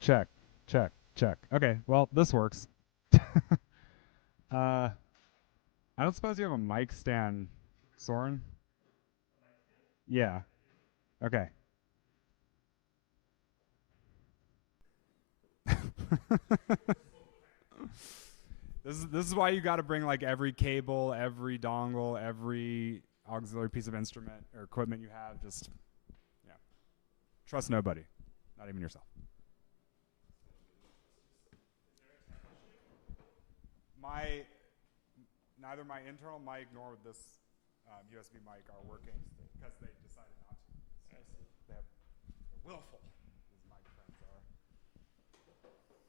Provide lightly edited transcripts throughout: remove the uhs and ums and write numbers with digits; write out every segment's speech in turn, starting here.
Check, check, check. Okay, well, this works. I don't suppose you have a mic stand, Soren? Yeah. Okay. This is why you got to bring like every cable, every dongle, every auxiliary piece of instrument or equipment you have. Just yeah, trust nobody, not even yourself. My neither my internal mic nor this USB mic are working because they decided not to. So they're willful. These mic friends are. Reverse it.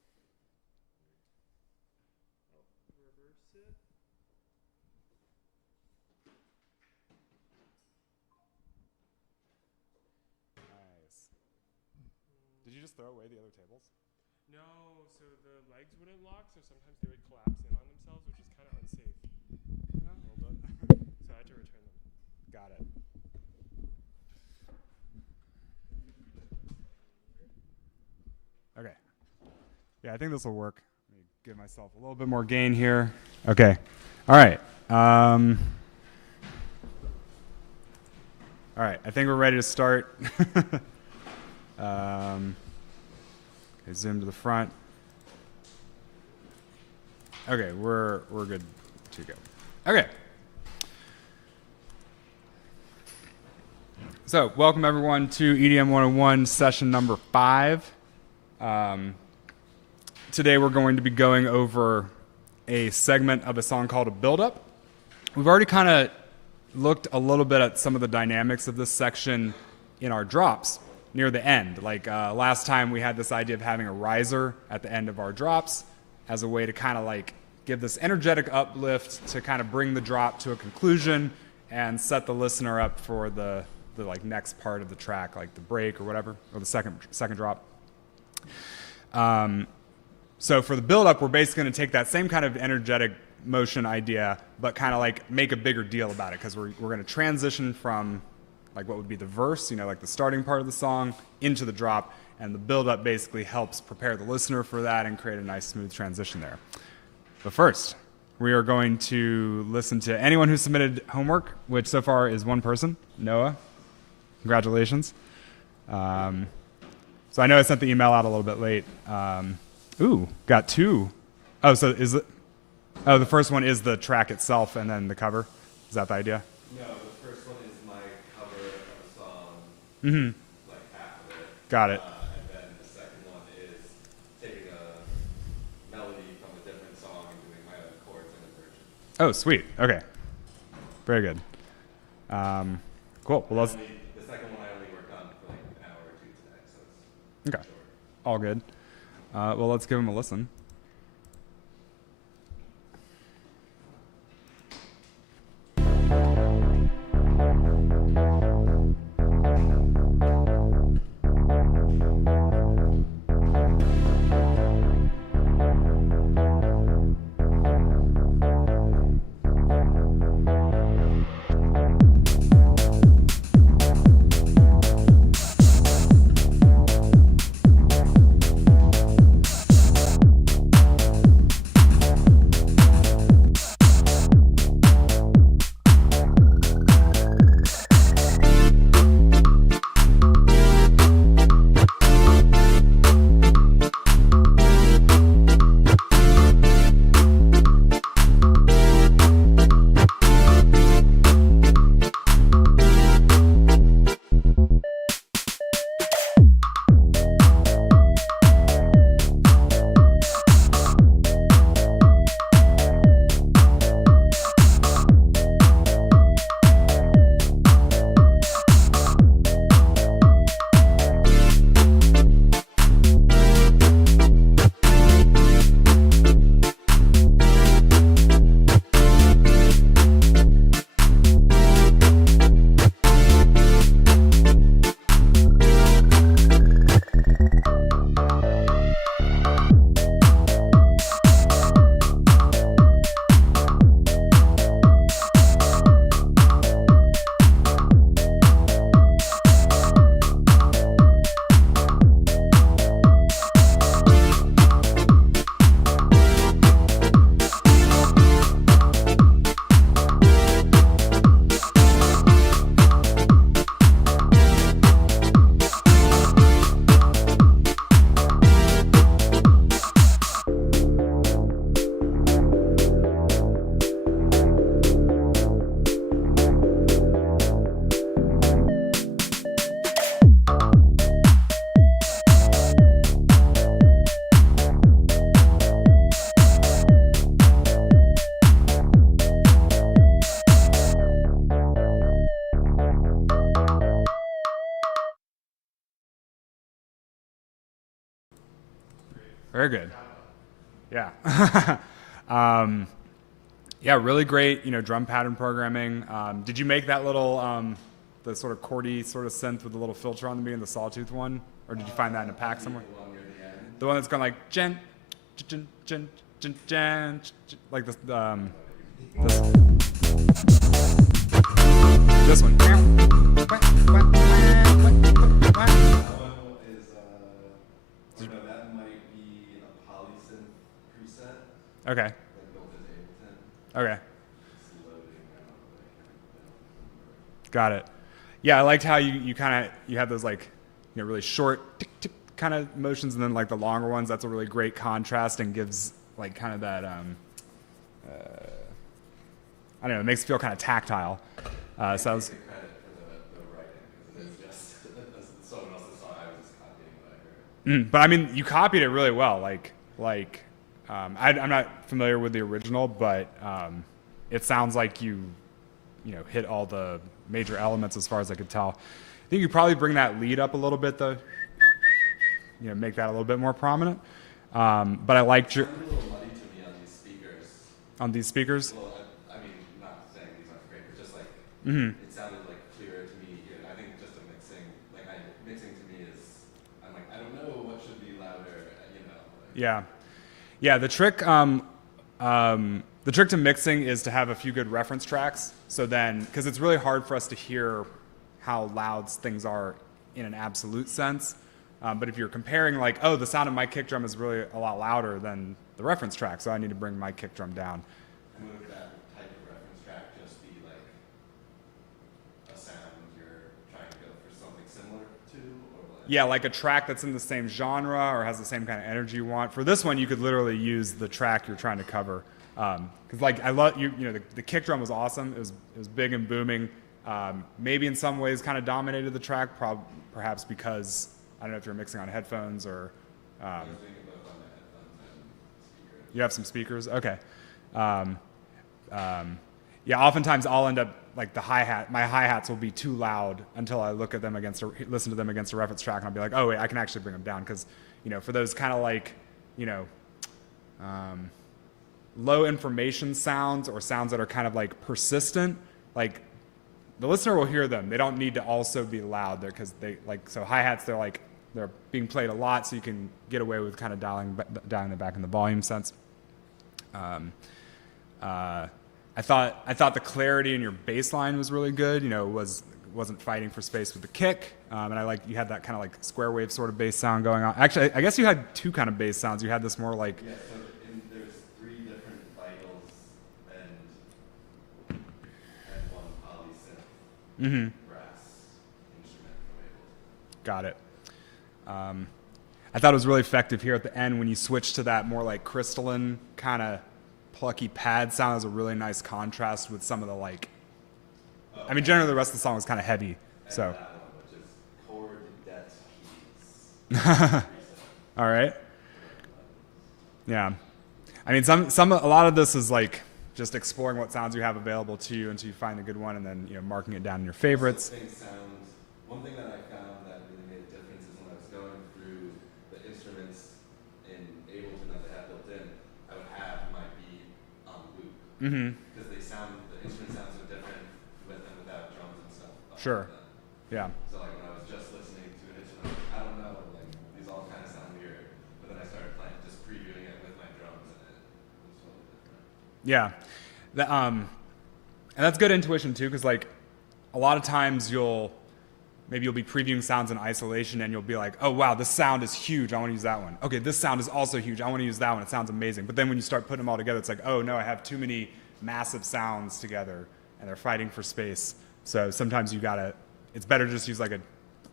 Nice. Did you just throw away the other tables? No, so the legs wouldn't lock, so sometimes they would collapse in on themselves, which is kind of unsafe. Yeah, a little bit. So I had to return them. Got it. Okay. Yeah, I think this will work. Let me give myself a little bit more gain here. Okay. All right. All right. I think we're ready to start. Okay, zoom to the front. Okay, we're good to go. Okay. So, welcome everyone to EDM 101 session number 5. Today we're going to be going over a segment of a song called A Build Up. We've already kind of looked a little bit at some of the dynamics of this section in our drops near the end. Like last time we had this idea of having a riser at the end of our drops as a way to kind of like give this energetic uplift to kind of bring the drop to a conclusion and set the listener up for the like next part of the track, like the break or whatever, or the second drop. So for the build-up, we're basically going to take that same kind of energetic motion idea, but kind of like make a bigger deal about it, because we're going to transition from like what would be the verse, you know, like the starting part of the song, into the drop, and the build-up basically helps prepare the listener for that and create a nice smooth transition there. But first, we are going to listen to anyone who submitted homework, which so far is one person, Noah. Congratulations. So I know I sent the email out a little bit late. Got 2. Oh, so is it? Oh, the first one is the track itself and then the cover. Is that the idea? No, the first one is my cover of a song, like half of it. Got it. And then the second one is taking a melody from a different song and doing my own chords and inversion. Oh, sweet. Okay. Very good. Cool. Well, let's. The second one I only worked on for like an hour or 2 today, so it's Okay. short. All good. Well, let's give him a listen. Very good. Yeah. Yeah, really great, drum pattern programming. Did you make that little, the sort of chordy sort of synth with the little filter on the beginning, the sawtooth one? Or did you find that in a pack somewhere? The one near the end. The one that's going like, gen, gen, gen, gen, gen, like this, this one. That one is, or no, that might be a polysynth preset, Okay, like built into Ableton. okay. It's loading now, but I can't remember. Got it. Yeah, I liked how you kind of you have those like really short tick tick kind of motions, and then like the longer ones. That's a really great contrast and gives like kind of that I don't know, it makes it feel kind of tactile. So I was, Take credit for the writing, because it's just someone else's song. I was just copying what I heard. but I mean, you copied it really well. I'm not familiar with the original, but it sounds like you hit all the major elements as far as I could tell. I think you probably bring that lead up a little bit, though. Make that a little bit more prominent. But I liked your It's a little muddy to me on these speakers. on these speakers. Well, I mean, not saying these aren't great, but just like Mm-hmm. it sounded like clearer to me here. I think just a mixing, mixing to me is, I'm like, I don't know what should be louder, Like, Yeah, yeah. The trick to mixing is to have a few good reference tracks. So then, because it's really hard for us to hear how loud things are in an absolute sense. But if you're comparing like, oh, the sound of my kick drum is really a lot louder than the reference track, so I need to bring my kick drum down. And would that type of reference track just be like a sound you're trying to go for something similar to, or like? Yeah, like a track that's in the same genre or has the same kind of energy you want. For this one, you could literally use the track you're trying to cover. Because like I love the kick drum was awesome. It was big and booming. Maybe in some ways kind of dominated the track, perhaps because I don't know if you're mixing on headphones or. I was thinking both on the headphones and speakers. You have some speakers? Okay. Yeah, oftentimes I'll end up like my hi-hats will be too loud until I listen to them against a reference track, and I'll be like, oh wait, I can actually bring them down, because for those kind of like low information sounds or sounds that are kind of like persistent, like the listener will hear them. They don't need to also be loud there, because so hi-hats, they're being played a lot, so you can get away with kind of dialing it back in the volume sense. I thought the clarity in your bass line was really good. Wasn't fighting for space with the kick, and you had that kind of like square wave sort of bass sound going on. Actually, I guess you had two kind of bass sounds. You had this more like Yeah, so there's three different vitals and one polysynth brass instrument from Ableton. got it. I thought it was really effective here at the end when you switched to that more like crystalline kind of plucky pad sound. It was a really nice contrast with some of the like. I mean, generally the rest of the song was kind of heavy. And So. that one, which is chord det keys. All right. Yeah. I mean, a lot of this is like just exploring what sounds you have available to you until you find a good one, and then marking it down in your favorites. One thing that I found that really made a difference is when I was going through the instruments in Ableton that they have built in, I would have my beat on loop. Mm-hmm. Because the instrument sounds so different with and without drums and stuff. Sure. Yeah. So like when I was just listening to an instrument, I don't know, like these all kind of sound weird. But then I started playing, just previewing it with my drums, and it was totally different. Yeah. And that's good intuition too, because like a lot of times you'll be previewing sounds in isolation, and you'll be like, oh wow, this sound is huge, I want to use that one. Okay, this sound is also huge, I want to use that one, it sounds amazing. But then when you start putting them all together, it's like, oh no, I have too many massive sounds together, and they're fighting for space. So sometimes it's better to just use like a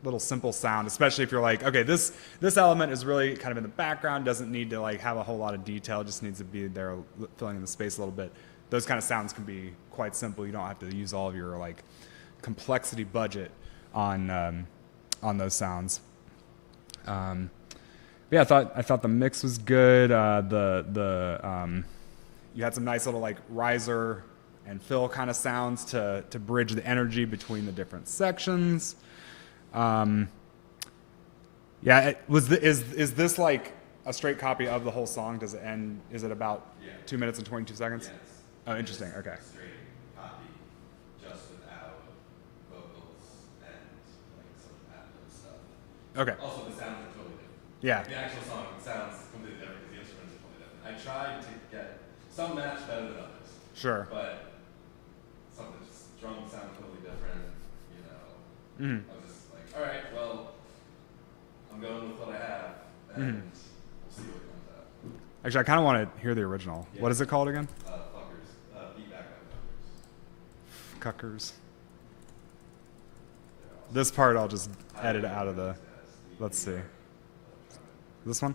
little simple sound, especially if you're like, okay, this element is really kind of in the background, doesn't need to like have a whole lot of detail, just needs to be there filling in the space a little bit. Those kind of sounds can be quite simple. You don't have to use all of your like complexity budget on those sounds. Yeah, I thought the mix was good. You had some nice little like riser and fill kind of sounds to bridge the energy between the different sections. Yeah, is this like a straight copy of the whole song? Does it end? Is it about Yeah. 2 minutes and 22 seconds? Yes. Oh, interesting. Okay. A straight copy, just without vocals and like some ad-lib stuff. Okay. Also, the sounds are totally different. Yeah. The actual song sounds completely different because the instruments are totally different. I tried to get some match better than others, Sure. but some of the drums sound totally different. You know, Mhm. I was just like, all right, well, I'm going with what I have, and we'll see what comes out. Actually, I kind of want to hear the original. Yeah. What is it called again? Fuckers, feedback on fuckers. Cuckers. This part I'll just edit out of the. Let's see. This one?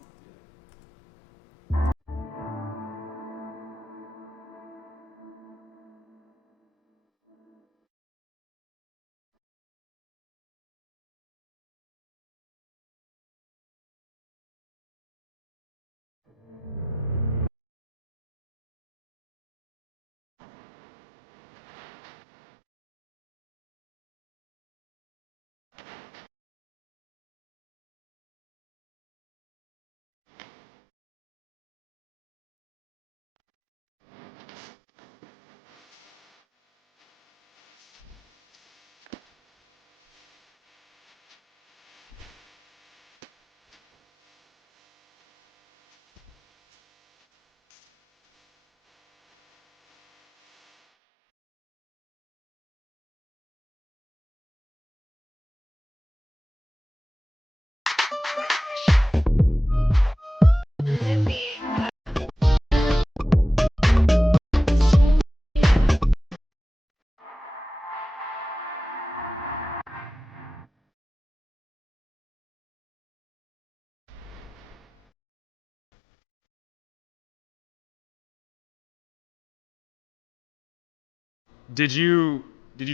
Did you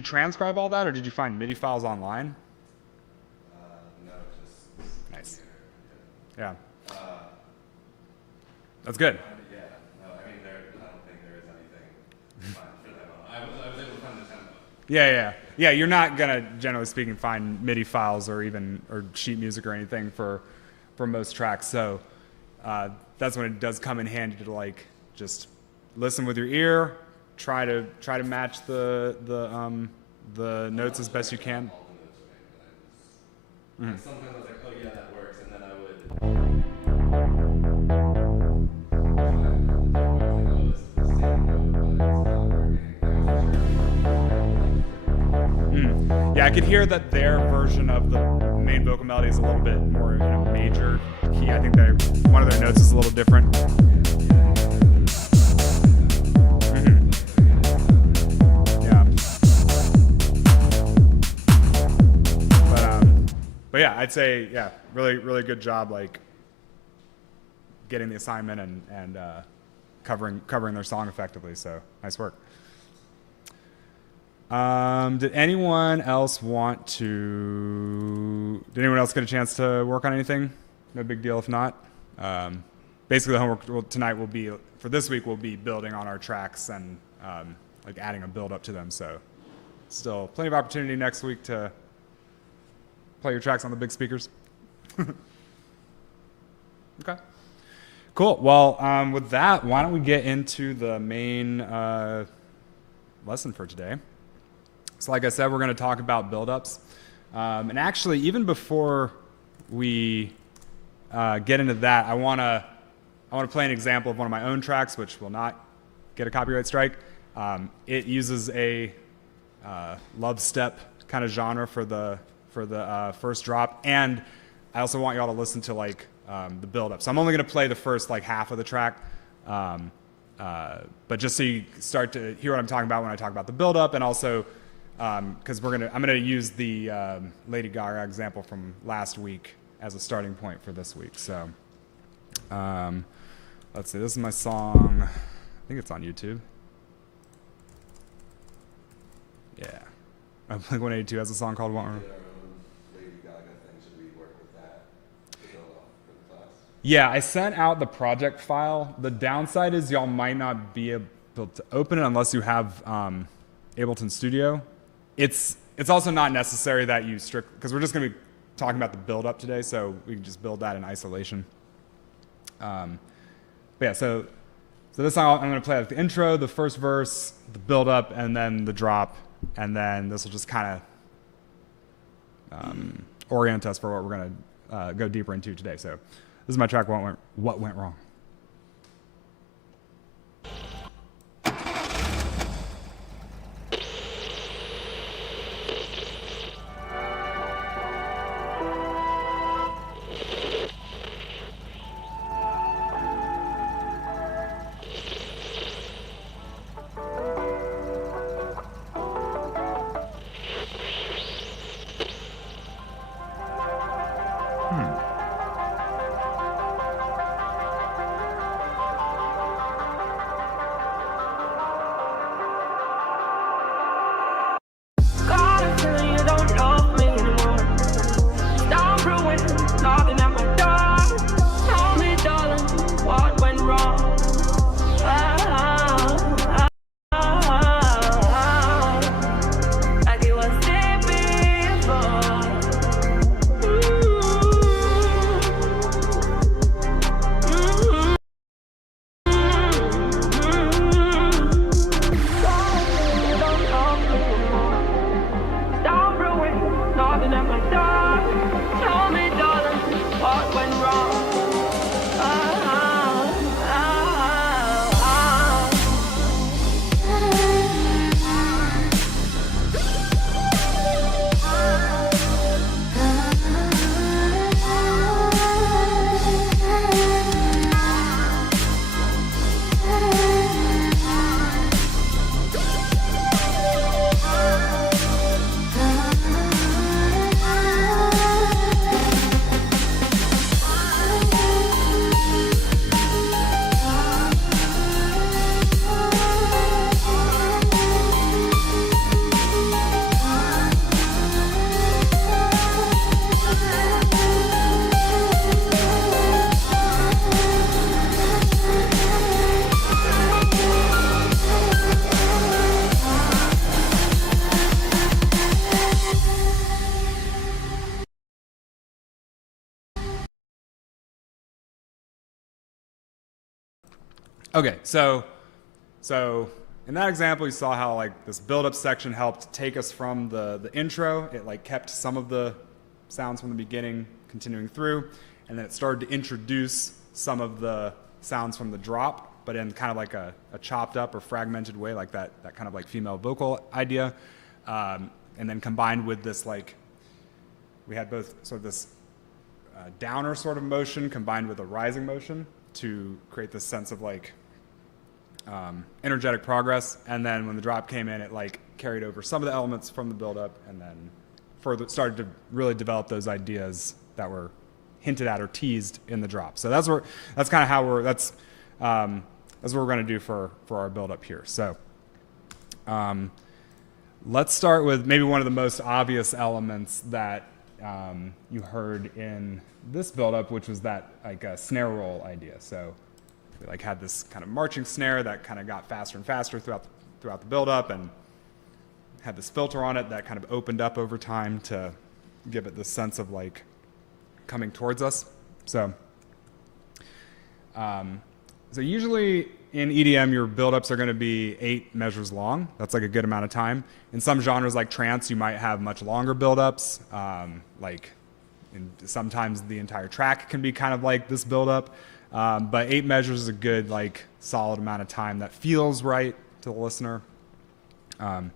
transcribe all that, or did you find MIDI files online? No, just Nice. here. Yeah. That's good. Yeah, no, I mean, I don't think there is anything fine for them. I was able to find the tempo. Yeah. You're not gonna, generally speaking, find MIDI files or sheet music or anything for most tracks. So that's when it does come in handy to like just listen with your ear, try to match the notes as best you can. All the notes are made, but sometimes I was like, oh yeah, that works, and then I would. Yeah, I could hear that their version of the main vocal melody is a little bit more in a major key. I think one of their notes is a little different. Yeah. But yeah, I'd say really good job like getting the assignment and covering their song effectively. So nice work. Did anyone else Did anyone else get a chance to work on anything? No big deal if not. Basically, the homework tonight will be for this week. We'll be building on our tracks and like adding a build up to them. So still plenty of opportunity next week to play your tracks on the big speakers. Okay. Cool. Well, with that, why don't we get into the main lesson for today? So like I said, we're going to talk about build-ups. And actually, even before we get into that, I want to play an example of one of my own tracks, which will not get a copyright strike. It uses a love step kind of genre for the first drop, and I also want y'all to listen to like the build-up. So I'm only going to play the first like half of the track. But just so you start to hear what I'm talking about when I talk about the build-up, and also because I'm gonna use the Lady Gaga example from last week as a starting point for this week. So let's see. This is my song. I think it's on YouTube. Yeah, Blink-182 has a song called "Won't." Our own Lady Gaga thing. Should we work with that to build off for the class? Yeah, I sent out the project file. The downside is y'all might not be able to open it unless you have Ableton Studio. It's also not necessary that you because we're just going to be talking about the build up today, so we can just build that in isolation. But yeah, so this song I'm going to play like the intro, the first verse, the build up, and then the drop, and then this will just kind of orient us for what we're going to go deeper into today. So this is my track, What Went Wrong. Okay, so in that example, you saw how like this build-up section helped take us from the intro. It like kept some of the sounds from the beginning continuing through, and then it started to introduce some of the sounds from the drop, but in kind of like a chopped up or fragmented way, like that kind of like female vocal idea. And then combined with this like, we had both sort of this downer sort of motion combined with a rising motion to create this sense of like energetic progress. And then when the drop came in, it like carried over some of the elements from the build-up, and then further started to really develop those ideas that were hinted at or teased in the drop. So that's kind of how that's what we're going to do for our build-up here. So let's start with maybe one of the most obvious elements that you heard in this build-up, which was that like a snare roll idea. So we like had this kind of marching snare that kind of got faster and faster throughout the build-up, and had this filter on it that kind of opened up over time to give it this sense of like coming towards us. So usually in EDM, your build-ups are going to be 8 measures long. That's like a good amount of time. In some genres like trance, you might have much longer build-ups. Sometimes the entire track can be kind of like this build-up. But 8 measures is a good, like, solid amount of time that feels right to the listener. In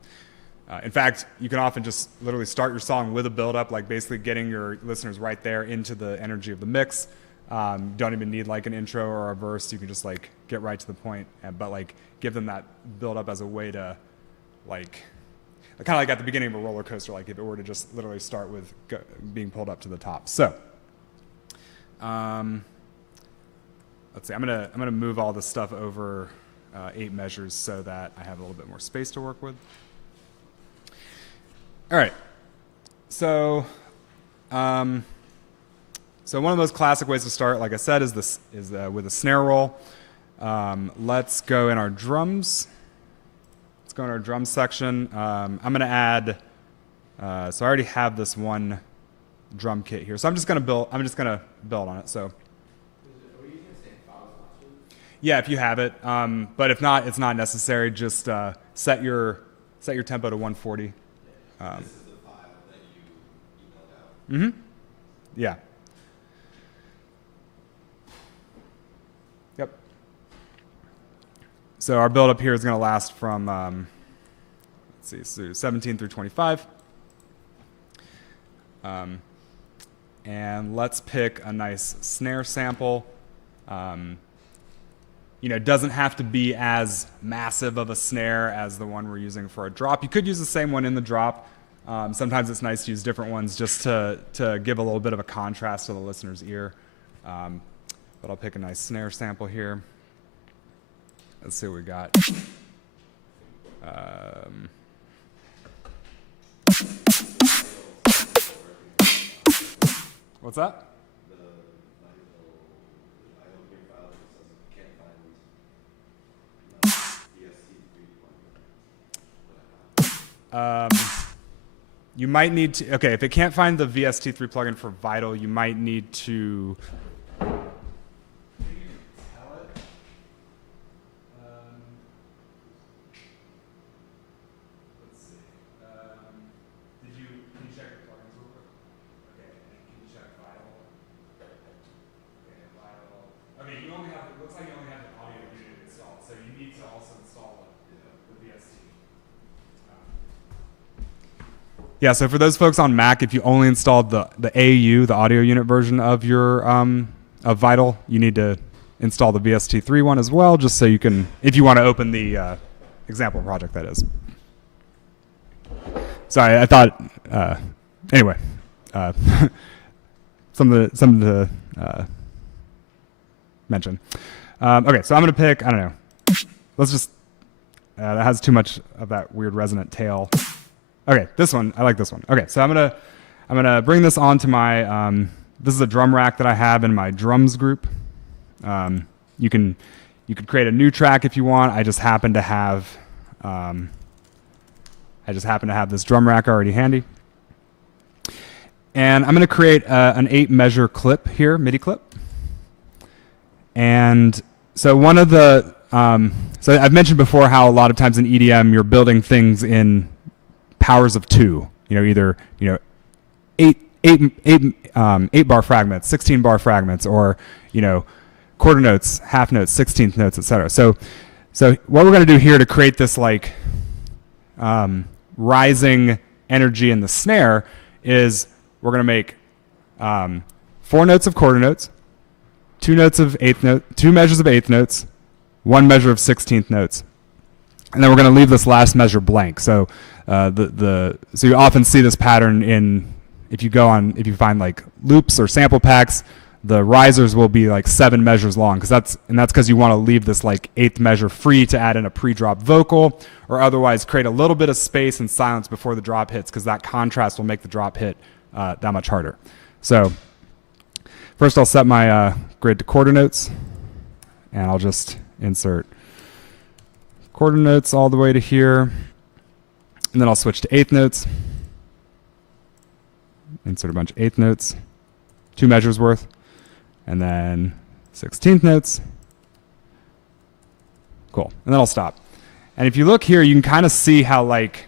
fact, you can often just literally start your song with a build-up, like basically getting your listeners right there into the energy of the mix. Don't even need like an intro or a verse. You can just like get right to the point, but like give them that build-up as a way to like, kind of like at the beginning of a roller coaster, like if it were to just literally start with being pulled up to the top. So let's see, I'm gonna move all this stuff over 8 measures so that I have a little bit more space to work with. All right, so one of those classic ways to start, like I said, is with a snare roll. Let's go in our drums. Let's go in our drum section. I'm gonna add. So I already have this one drum kit here, so I'm just gonna build on it. So. Are we using the same Yeah, if you have it. But if not, it's not necessary. Just set your tempo to 140. This is the file that you emailed out. Yeah. Yep. So our build up here is going to last from let's see, so 17 through 25. And let's pick a nice snare sample. You know, it doesn't have to be as massive of a snare as the one we're using for a drop. You could use the same one in the drop. Sometimes it's nice to use different ones just to give a little bit of a contrast to the listener's ear. But I'll pick a nice snare sample here. Let's see what we got. What's that? You might need to, okay, if it can't find the VST3 plugin for Vital, you might need to tell it. Let's see. Can you check the plugins real quick? Okay, and can you check Vital? Okay, Vital. Okay, you only have, it looks like you only have the audio unit installed, so you need to also install the VST. Yeah, so for those folks on Mac, if you only installed the AU, the audio unit version of your of Vital, you need to install the VST3 one as well, just so you can, if you want to open the example project, that is. Sorry, I thought. Anyway, something to mention. Okay, so I'm gonna pick. I don't know. Let's just. That has too much of that weird resonant tail. Okay, this one, I like this one. Okay, so I'm gonna bring this onto my, this is a drum rack that I have in my drums group. You could create a new track if you want. I just happen to have this drum rack already handy. And I'm gonna create an 8 measure clip here, MIDI clip. And so one of the, so I've mentioned before how a lot of times in EDM you're building things in powers of 2, you know, either, you know, 8 bar fragments, 16 bar fragments, or, you know, quarter notes, half notes, 16th notes, etc. So what we're going to do here to create this like rising energy in the snare is we're going to make 4 notes of quarter notes, 2 notes of 8th note, 2 measures of 8th notes, 1 measure of 16th notes, and then we're going to leave this last measure blank. So so you often see this pattern in, if you find like loops or sample packs, the risers will be like 7 measures long, that's because you want to leave this like 8th measure free to add in a pre-drop vocal, or otherwise create a little bit of space and silence before the drop hits, because that contrast will make the drop hit that much harder. So first I'll set my grid to quarter notes, and I'll just insert quarter notes all the way to here. And then I'll switch to 8th notes. Insert a bunch of 8th notes, 2 measures worth, and then 16th notes. Cool. And then I'll stop. And if you look here, you can kind of see how, like,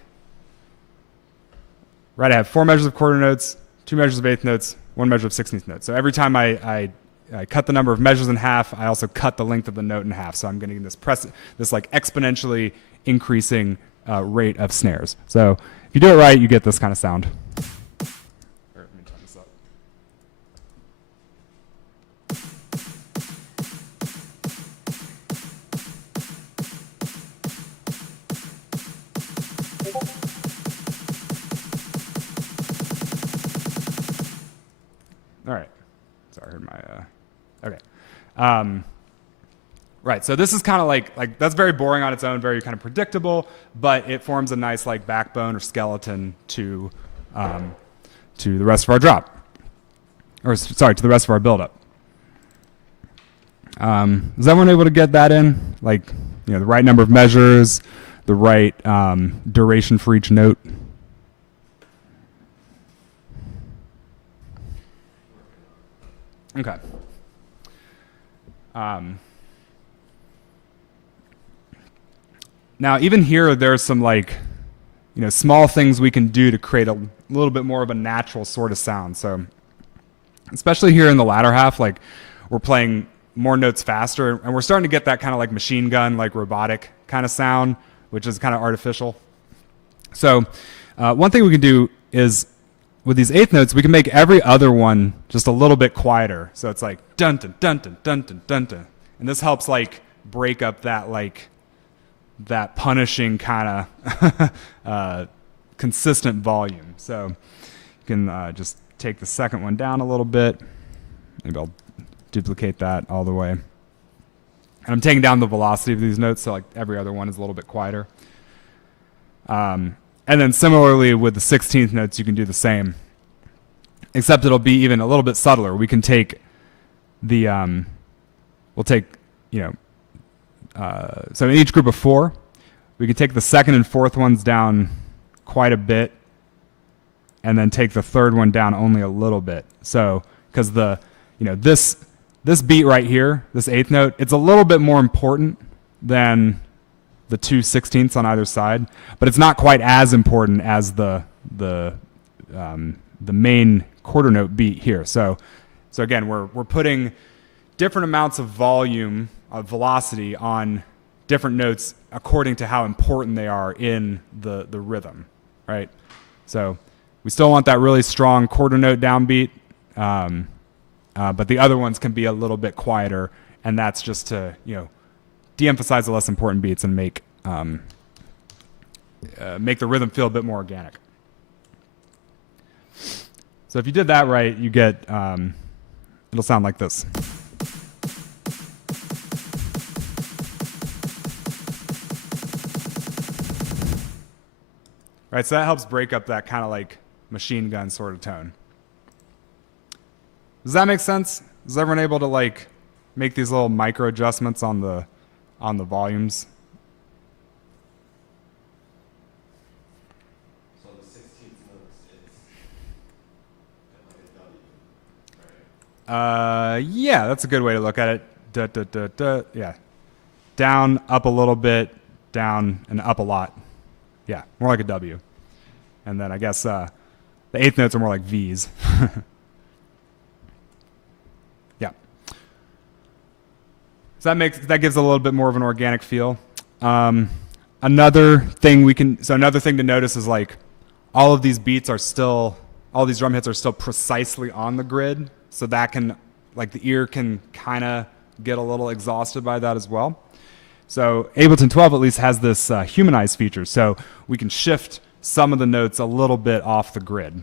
right, I have 4 measures of quarter notes, 2 measures of 8th notes, 1 measure of 16th notes. So every time I cut the number of measures in half, I also cut the length of the note in half. So I'm getting this like exponentially increasing rate of snares. So if you do it right, you get this kind of sound. Let me turn this up. All right. Sorry, I heard my, okay. Right, so this is kind of like that's very boring on its own, very kind of predictable, but it forms a nice like backbone or skeleton to the rest of our drop, or sorry, to the rest of our buildup. Is everyone able to get that in? Like, you know, the right number of measures, the right duration for each note. Okay. Now, even here, there's some like, small things we can do to create a little bit more of a natural sort of sound. So, especially here in the latter half, like we're playing more notes faster, and we're starting to get that kind of like machine gun, like robotic kind of sound, which is kind of artificial. So, one thing we can do is with these eighth notes, we can make every other one just a little bit quieter. So it's like dun dun dun dun dun dun dun dun, and this helps like break up that like that punishing kind of consistent volume. So you can just take the second one down a little bit. Maybe I'll duplicate that all the way. And I'm taking down the velocity of these notes, so like every other one is a little bit quieter. And then similarly with the 16th notes, you can do the same, except it'll be even a little bit subtler. We can take the, we'll take, so in each group of 4, we can take the second and fourth ones down quite a bit, and then take the third one down only a little bit. So, because the, this beat right here, this eighth note, it's a little bit more important than the 2 16ths on either side, but it's not quite as important as the main quarter note beat here. So again, we're putting different amounts of volume of velocity on different notes according to how important they are in the rhythm, right? So we still want that really strong quarter note downbeat, but the other ones can be a little bit quieter, and that's just to de-emphasize the less important beats and make the rhythm feel a bit more organic. So if you did that right, you get it'll sound like this. Right, so that helps break up that kind of like machine gun sort of tone. Does that make sense? Is everyone able to like make these little micro adjustments on the volumes? So the 16th notes is kind of like a W, right? Yeah, that's a good way to look at it. Da, da, da, da. Yeah, down, up a little bit, down, and up a lot. Yeah, more like a W. And then I guess the eighth notes are more like V's. Yeah. So that gives a little bit more of an organic feel. Another thing to notice is like all of these beats are still, all these drum hits are still precisely on the grid. So that can, like the ear can kind of get a little exhausted by that as well. So Ableton 12 at least has this humanize feature. So we can shift some of the notes a little bit off the grid.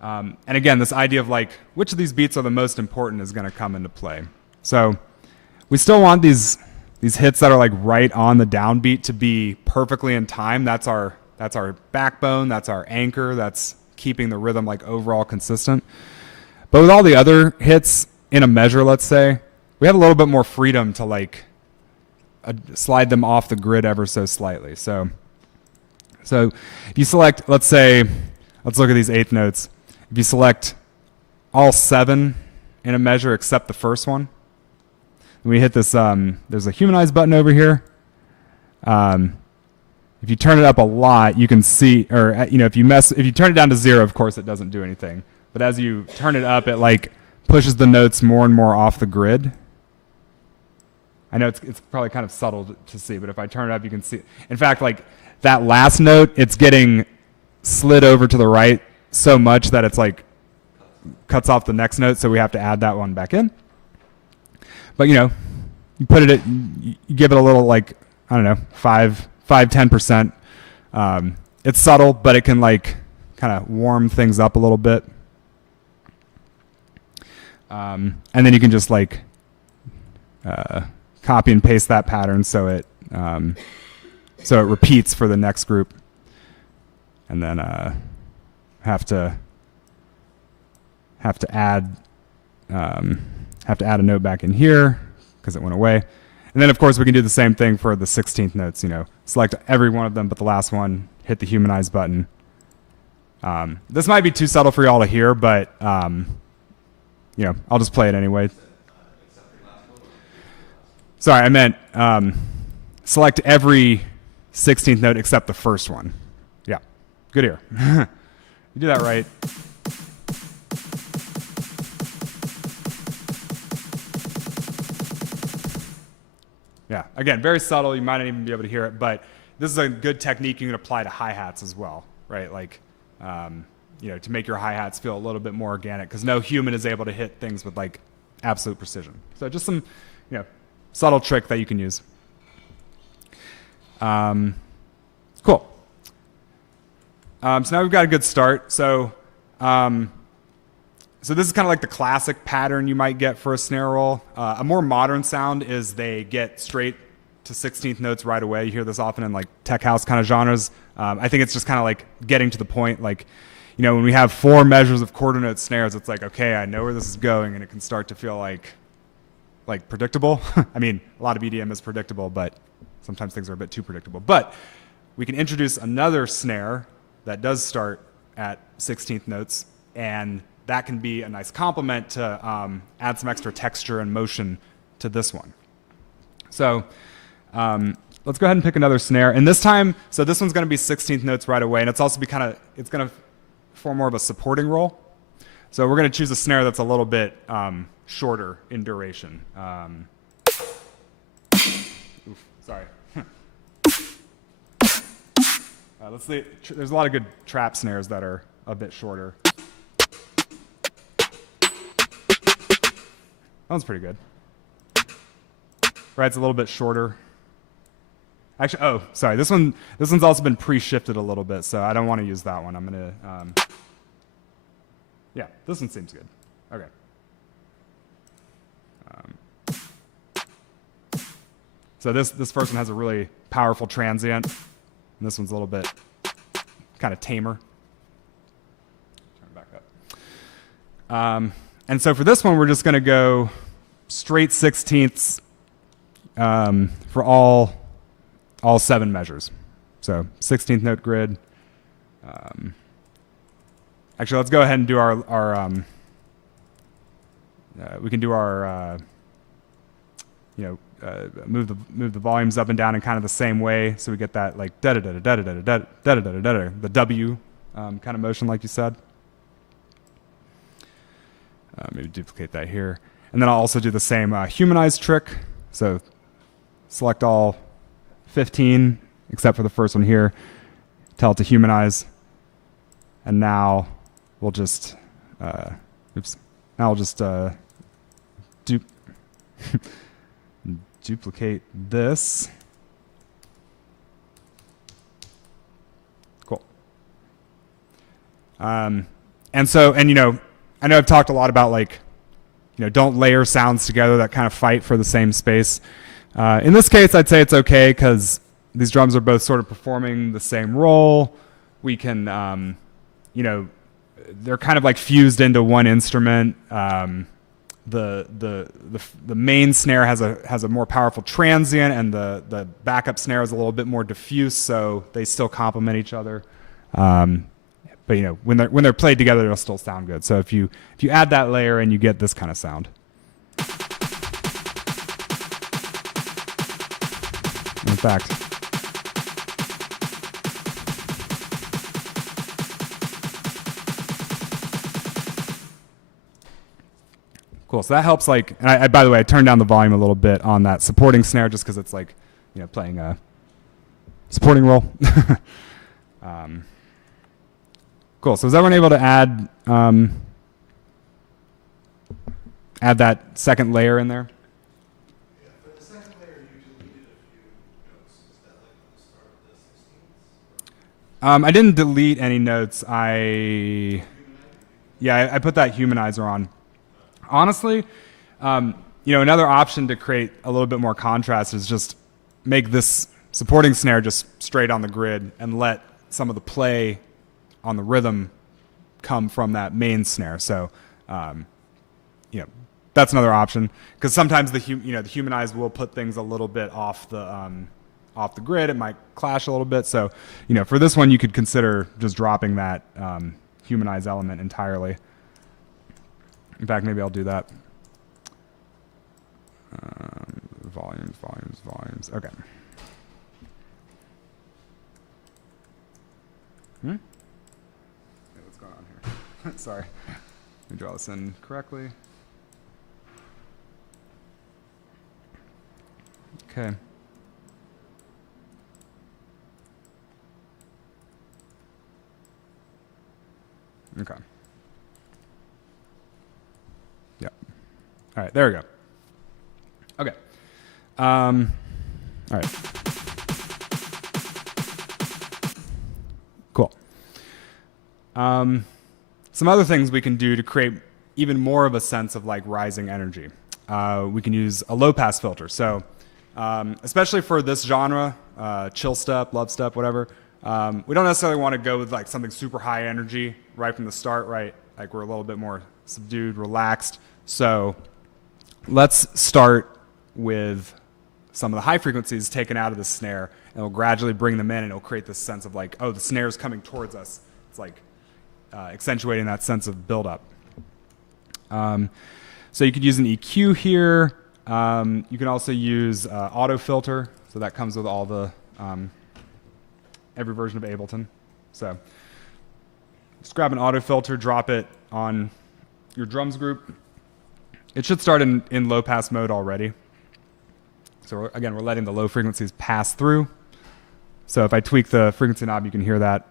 And again, this idea of like, which of these beats are the most important is going to come into play. So we still want these hits that are like right on the downbeat to be perfectly in time. That's our backbone, that's our anchor, that's keeping the rhythm like overall consistent. But with all the other hits in a measure, let's say, we have a little bit more freedom to like slide them off the grid ever so slightly. So if you select, let's look at these eighth notes. If you select all 7 in a measure except the first one, and we hit this, there's a humanize button over here. If you turn it up a lot, you can see, or if you turn it down to 0, of course it doesn't do anything. But as you turn it up, it like pushes the notes more and more off the grid. I know it's probably kind of subtle to see, but if I turn it up, you can see. In fact, like that last note, it's getting slid over to the right so much that it's like cuts off the next note, so we have to add that one back in. But you put it, you give it a little like, I don't know, 5-10%. It's subtle, but it can like kind of warm things up a little bit. And then you can just like copy and paste that pattern so it repeats for the next group, and then have to add a note back in here because it went away. And then of course we can do the same thing for the 16th notes. Select every one of them but the last one, hit the humanize button. This might be too subtle for y'all to hear, but I'll just play it anyway. Sorry, I meant select every 16th note except the first one. Yeah, good ear. You do that right. Yeah, again, very subtle. You might not even be able to hear it, but this is a good technique you can apply to hi-hats as well, right? Like, you know, to make your hi-hats feel a little bit more organic, because no human is able to hit things with like absolute precision. So just some, you know, subtle trick that you can use. Cool. So now we've got a good start. So, so this is kind of like the classic pattern you might get for a snare roll. A more modern sound is they get straight to 16th notes right away. You hear this often in like tech house kind of genres. I think it's just kind of like getting to the point. Like, you know, when we have 4 measures of quarter note snares, it's like, okay, I know where this is going, and it can start to feel like predictable. I mean, a lot of EDM is predictable, but sometimes things are a bit too predictable. But we can introduce another snare that does start at 16th notes, and that can be a nice complement to add some extra texture and motion to this one. So let's go ahead and pick another snare. And this time, so this one's going to be 16th notes right away, and it's also it's going to form more of a supporting roll. So we're going to choose a snare that's a little bit shorter in duration. Oof, sorry. Let's see. There's a lot of good trap snares that are a bit shorter. That one's pretty good. Right, it's a little bit shorter. Actually, oh, sorry. This one's also been pre-shifted a little bit, so I don't want to use that one. I'm gonna, yeah, this one seems good. Okay. So this first one has a really powerful transient, and this one's a little bit kind of tamer. Turn it back up. And so for this one, we're just going to go straight 16ths for all 7 measures. So 16th note grid. Actually, let's go ahead and do our we can do our move the volumes up and down in kind of the same way, so we get that like da da da da da da da da da da da, the W kind of motion, like you said. Maybe duplicate that here. And then I'll also do the same humanize trick. So select all 15, except for the first one here. Tell it to humanize. And now we'll just, duplicate this. Cool. And you know, I know I've talked a lot about like, you know, don't layer sounds together that kind of fight for the same space. In this case, I'd say it's okay because these drums are both sort of performing the same role. We can, you know, they're kind of like fused into one instrument. The main snare has a more powerful transient, and the backup snare is a little bit more diffuse, so they still complement each other. But you know, when they're played together, they'll still sound good. So if you add that layer, and you get this kind of sound. In fact, cool. So that helps. Like, and I by the way, I turned down the volume a little bit on that supporting snare just because it's like, you know, playing a supporting role. Cool. So is everyone able to add that second layer in there? Yeah, for the second layer, you deleted a few notes. Is that like at the start of the 16th? I didn't delete any notes. I put that humanizer on. Honestly, you know, another option to create a little bit more contrast is just make this supporting snare just straight on the grid and let some of the play on the rhythm come from that main snare. So, you know, that's another option, because sometimes the humanized will put things a little bit off the grid. It might clash a little bit. So, you know, for this one, you could consider just dropping that humanized element entirely. In fact, maybe I'll do that. Volumes. Okay. Hey, what's going on here? Sorry. Let me draw this in correctly. Okay. Okay. Yeah. All right, there we go. Okay. All right. Cool. Some other things we can do to create even more of a sense of like rising energy. We can use a low pass filter. So, especially for this genre, chill step, love step, whatever, we don't necessarily want to go with like something super high energy right from the start, right? Like we're a little bit more subdued, relaxed. So let's start with some of the high frequencies taken out of the snare, and we'll gradually bring them in, and it'll create this sense of like, oh, the snare is coming towards us. It's like accentuating that sense of buildup. So you could use an EQ here. You can also use auto filter. So that comes with all the every version of Ableton. So just grab an auto filter, drop it on your drums group. It should start in low pass mode already. So again, we're letting the low frequencies pass through. So if I tweak the frequency knob, you can hear that.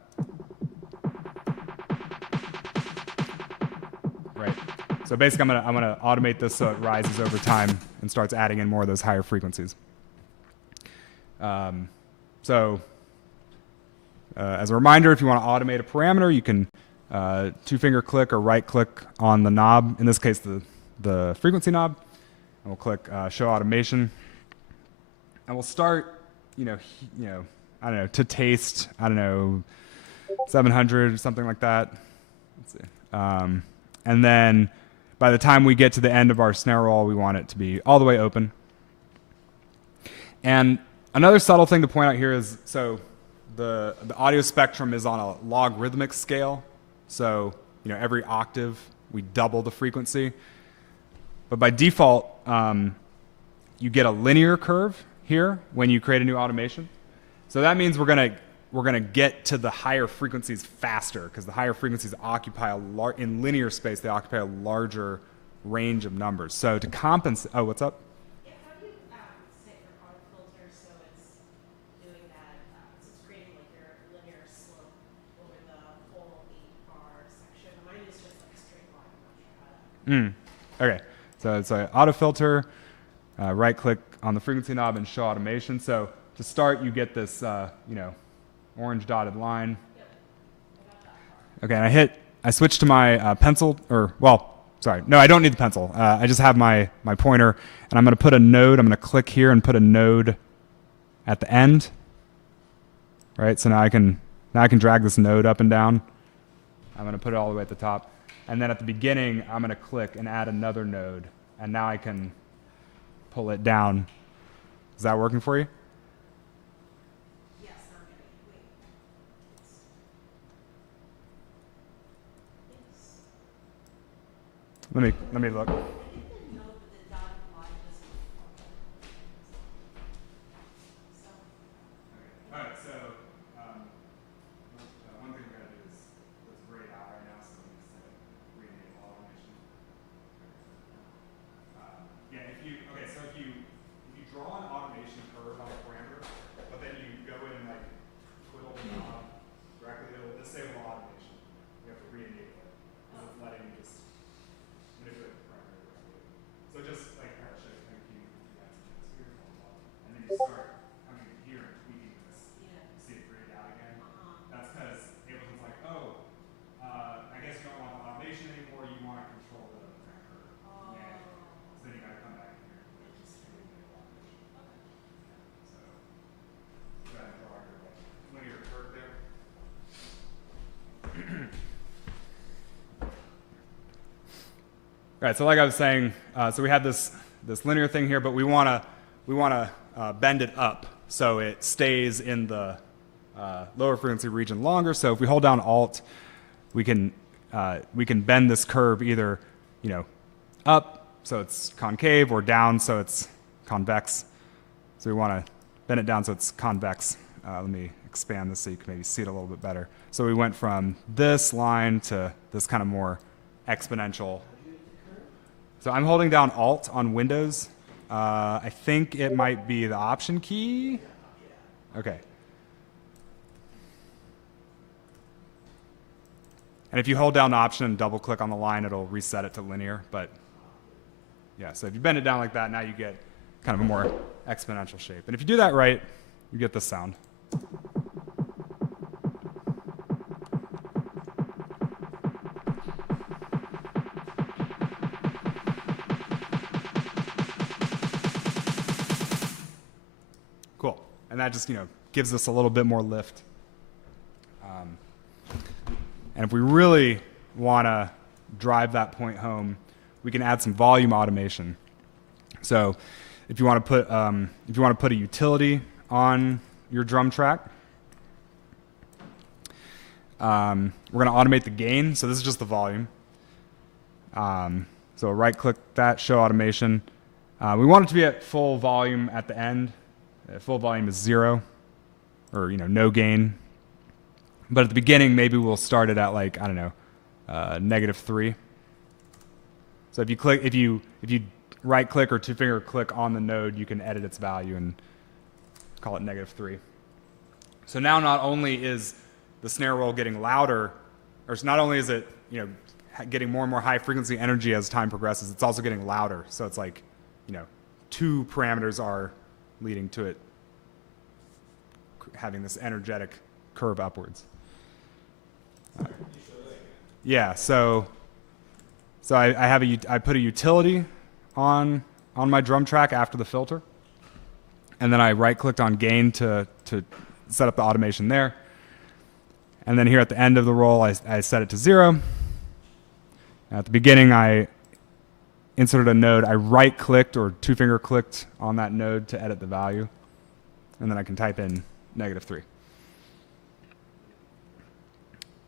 Right. So basically, I'm gonna automate this so it rises over time and starts adding in more of those higher frequencies. As a reminder, if you want to automate a parameter, you can two-finger click or right-click on the knob. In this case, the frequency knob, and we'll click Show Automation, and we'll start, I don't know, to taste, 700 or something like that. Let's see. And then by the time we get to the end of our snare roll, we want it to be all the way open. And another subtle thing to point out here is, so the audio spectrum is on a logarithmic scale. So, every octave, we double the frequency. But by default, you get a linear curve here when you create a new automation. So that means we're gonna get to the higher frequencies faster, because the higher frequencies occupy in linear space, they occupy a larger range of numbers. So to compensate, oh, what's up? Yeah, how do you set your auto filter so it's doing that, so it's creating like your linear slope over the whole 8-bar section? Mine is just like straight line, I'm not sure how to. Okay, so it's an auto filter, right click on the frequency knob and show automation. So to start, you get this, orange dotted line. Yep, I got that part. Okay, and I switched to my pencil, no, I don't need the pencil. I just have my pointer, and I'm going to put a node. I'm going to click here and put a node at the end. Right, so now I can drag this node up and down. I'm going to put it all the way at the top. And then at the beginning, I'm going to click and add another node. And now I can pull it down. Is that working for you? Yes, I'm getting it. Wait. Let me look. I didn't know that the dotted line was so. All right, so one thing we gotta do is let's grayed out right now, so we need to re-enable automation. So if you draw an automation curve on a parameter, but then you go in and like twiddle the knob directly, it'll disable automation. You have to re-enable it because it's letting you just manipulate the parameter directly. So just like I should have you got some here, and then you start coming in here and tweaking this. Yeah. You see it grayed out again. Uh-huh. That's because Ableton's like, I guess you don't want the automation anymore. You want to control the parameter. Oh. Yeah. So then you got to come back here and Interesting. enable automation. Okay. So go ahead and draw your linear curve there. All right, so like I was saying, so we have this linear thing here, but we want to bend it up so it stays in the lower frequency region longer. So if we hold down Alt, we can bend this curve either up so it's concave or down so it's convex. So we want to bend it down so it's convex. Let me expand this so you can maybe see it a little bit better. So we went from this line to this kind of more exponential. So I'm holding down Alt on Windows. I think it might be the Option key. Okay. And if you hold down Option and double click on the line, it'll reset it to linear. But yeah, so if you bend it down like that, now you get kind of a more exponential shape. And if you do that right, you get this sound. Cool. And that just, gives us a little bit more lift. And if we really want to drive that point home, we can add some volume automation. So if you want to put a utility on your drum track, we're going to automate the gain. So this is just the volume. So right-click that, show automation. We want it to be at full volume at the end. Full volume is 0, or no gain. But at the beginning, maybe we'll start it at like, I don't know, -3. So if you right click or two finger click on the node, you can edit its value and call it -3. So now not only is the snare roll getting louder, or not only is it getting more and more high frequency energy as time progresses, it's also getting louder. So it's like 2 parameters are leading to it having this energetic curve upwards. Yeah, so I put a utility on my drum track after the filter, and then I right-clicked on gain to set up the automation there. And then here at the end of the roll, I set it to 0. At the beginning, I inserted a node. I right-clicked or two-finger clicked on that node to edit the value, and then I can type in -3.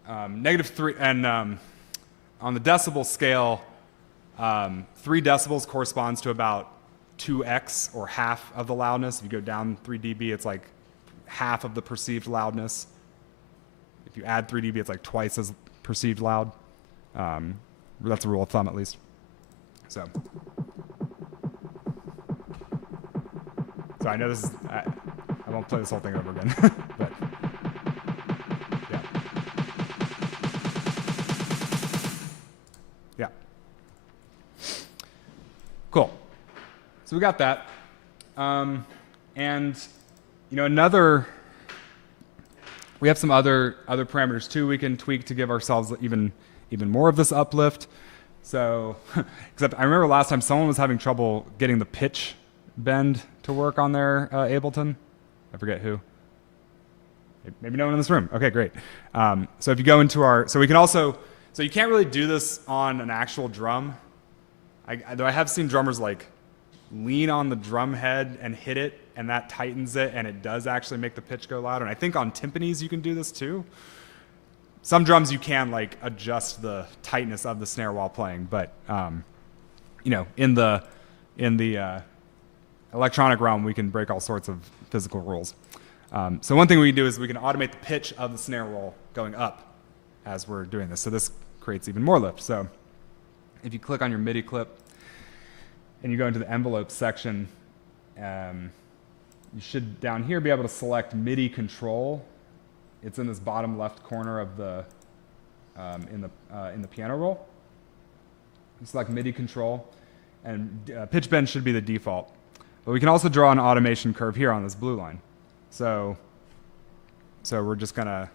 -3, and on the decibel scale, 3 decibels corresponds to about 2x, or half of the loudness. If you go down 3 dB, it's like half of the perceived loudness. If you add 3 dB, it's like twice as perceived loud. That's a rule of thumb, at least. So I know this is, I won't play this whole thing over again, but yeah. Yeah. Cool. So we got that. And we have some other parameters too we can tweak to give ourselves even more of this uplift. So, except I remember last time someone was having trouble getting the pitch bend to work on their Ableton. I forget who. Maybe no one in this room. Okay, great. So if you go into so you can't really do this on an actual drum. Though I have seen drummers like lean on the drum head and hit it, and that tightens it, and it does actually make the pitch go louder. And I think on timpanis you can do this too. Some drums you can like adjust the tightness of the snare while playing, but in the electronic realm we can break all sorts of physical rules. So one thing we can do is we can automate the pitch of the snare roll going up as we're doing this. So this creates even more lift. So if you click on your MIDI clip and you go into the envelope section, you should down here be able to select MIDI control. It's in this bottom left corner of the in the piano roll. You select MIDI control, and pitch bend should be the default. But we can also draw an automation curve here on this blue line. So we're gonna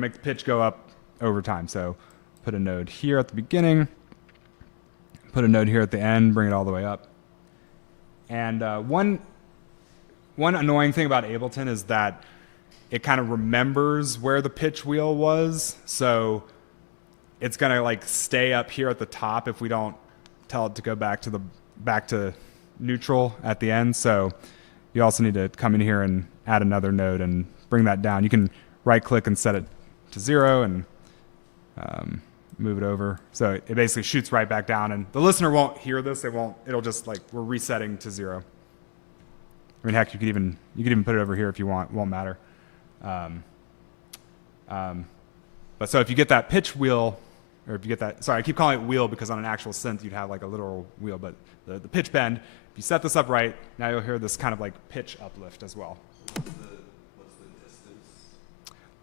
make the pitch go up over time. So put a node here at the beginning, put a node here at the end, bring it all the way up. And one annoying thing about Ableton is that it kind of remembers where the pitch wheel was. So it's gonna like stay up here at the top if we don't tell it to go back to neutral at the end. So you also need to come in here and add another node and bring that down. You can right click and set it to 0 and move it over. So it basically shoots right back down, and the listener won't hear this. It'll just like, we're resetting to 0. I mean, heck, you could even put it over here if you want. It won't matter. But so if you get that pitch wheel, or if you get that, sorry, I keep calling it wheel because on an actual synth you'd have like a literal wheel, but the pitch bend, if you set this up right, now you'll hear this kind of like pitch uplift as well. What's the distance?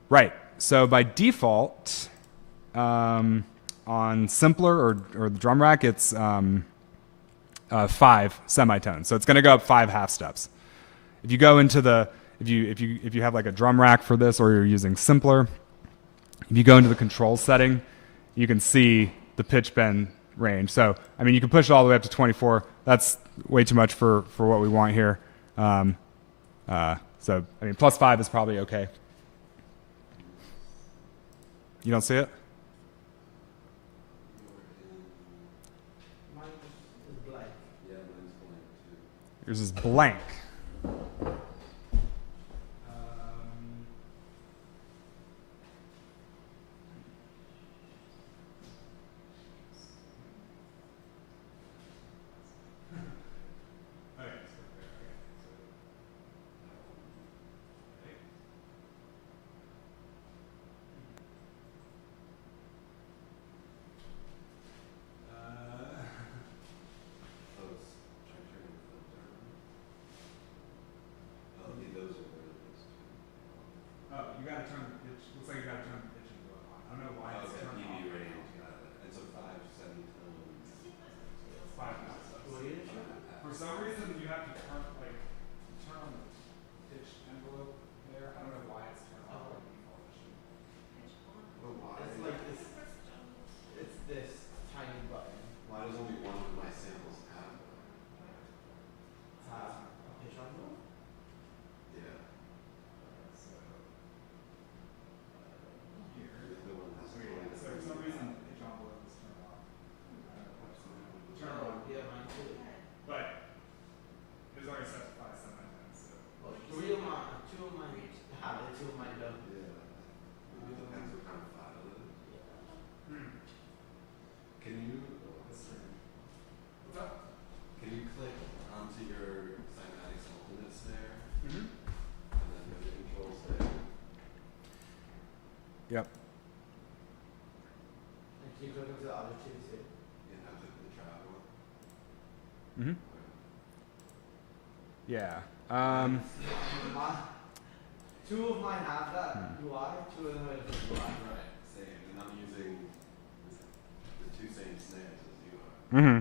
Right. So by default, on simpler or the drum rack, it's 5 semitones. So it's going to go up 5 half steps. If you go into the if you have like a drum rack for this, or you're using simpler, if you go into the control setting, you can see the pitch bend range. So I mean, you can push it all the way up to 24. That's way too much for what we want here. So I mean, +5 is probably okay. You don't see it? Mine is blank. Yeah, mine's blank too. Yours is blank. Oh, it's trying to turn the filter on. Oh, okay, those are where it is. Oh, you gotta turn the pitch. Looks like you gotta turn the pitch and go on. I don't know why Oh, it's okay, turned PV off. range, got it. And so 5 semitones. 5 half steps. For some reason, you have to turn on the pitch envelope there. I don't know why it's turned off by default. But why? It's like it's this tiny button. Why does only one of my samples have that? A pitch envelope. Yeah. Here. The other one has So for some reason, the pitch envelope is turned off. I don't know what's going on. Turn it on. Yeah, mine too. But it was already set to 5 semitones. So. Well, two of mine have it, 2 of mine don't. Yeah. Maybe it depends what kind of file it is. Can you? What's up? Can you click onto your cymatics alternate snare Mm-hmm. and then go to controls there? Yep. And keep looking to the other two too. You have to the trap one. Mm-hmm. Yeah. My, 2 of mine have that UI, 2 of them have the UI. Right. Same. And I'm using the 2 same snares as you are. Mm-hmm.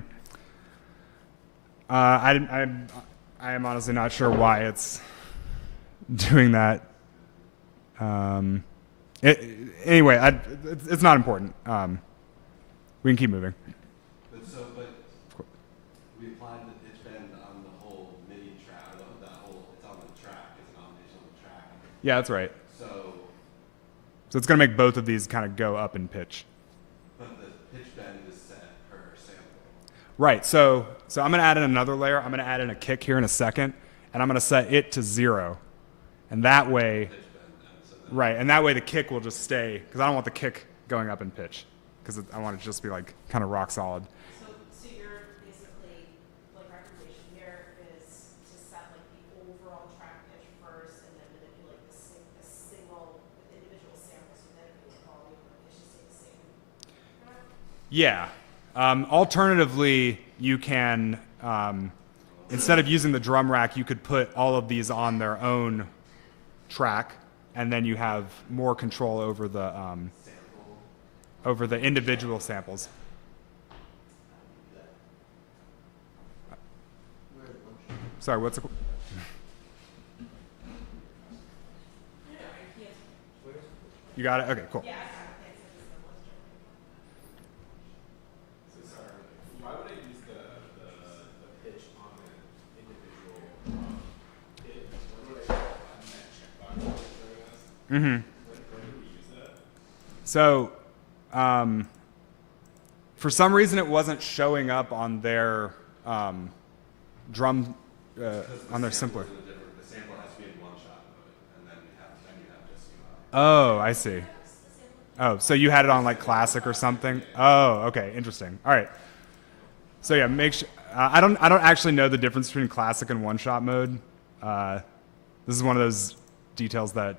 I am honestly not sure why it's doing that. Anyway, it's not important. We can keep moving. But we applied the pitch bend on the whole MIDI track, that whole, it's on the track, it's an automation on the track. Yeah, that's right. So, So it's going to make both of these kind of go up in pitch. but the pitch bend is set per sample. Right. So I'm going to add in another layer. I'm going to add in a kick here in a second, and I'm going to set it to 0. And that way, Pitch bend, and so then right, and that way the kick will just stay, because I don't want the kick going up in pitch, because I want it to just be like kind of rock solid. So your basically, like recommendation here is to set like the overall track pitch first and then manipulate the single, with individual samples, so then the volume of the pitch to stay the same. Yeah. Alternatively, you can, instead of using the drum rack, you could put all of these on their own track, and then you have more control over the individual samples. Sorry, what's the? You got it. Okay, cool. Yeah, I got it. Thanks. So sorry, why would I use the pitch on the individual pitch? What would I button that checkbox for this? Mm-hmm. When do we use that? So, for some reason, it wasn't showing up on their drum, on their simpler. the sample has to be in one-shot mode, and then you have just UI. Oh, I see. Oh, so you had it on like classic or something? Oh, okay, interesting. All right. So yeah, make sure. I don't actually know the difference between classic and one-shot mode. This is one of those details that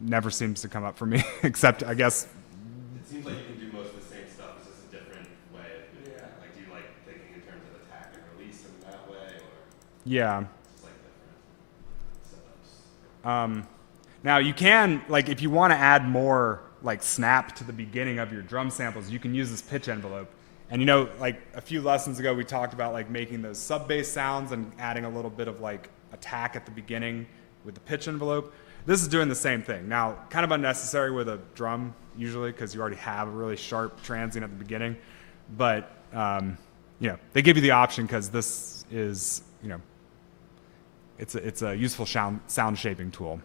never seems to come up for me, except I guess. It seems like you can do most of the same stuff. It's just a different way of doing Yeah. it. Like, do you like thinking in terms of attack and release in that way, or Yeah. just like different setups? Now you can, like, if you want to add more like snap to the beginning of your drum samples, you can use this pitch envelope. And you know, like a few lessons ago, we talked about like making those sub bass sounds and adding a little bit of like attack at the beginning with the pitch envelope. This is doing the same thing. Now, kind of unnecessary with a drum usually because you already have a really sharp transient at the beginning. But you know, they give you the option because this is, you know, it's a useful sound shaping tool.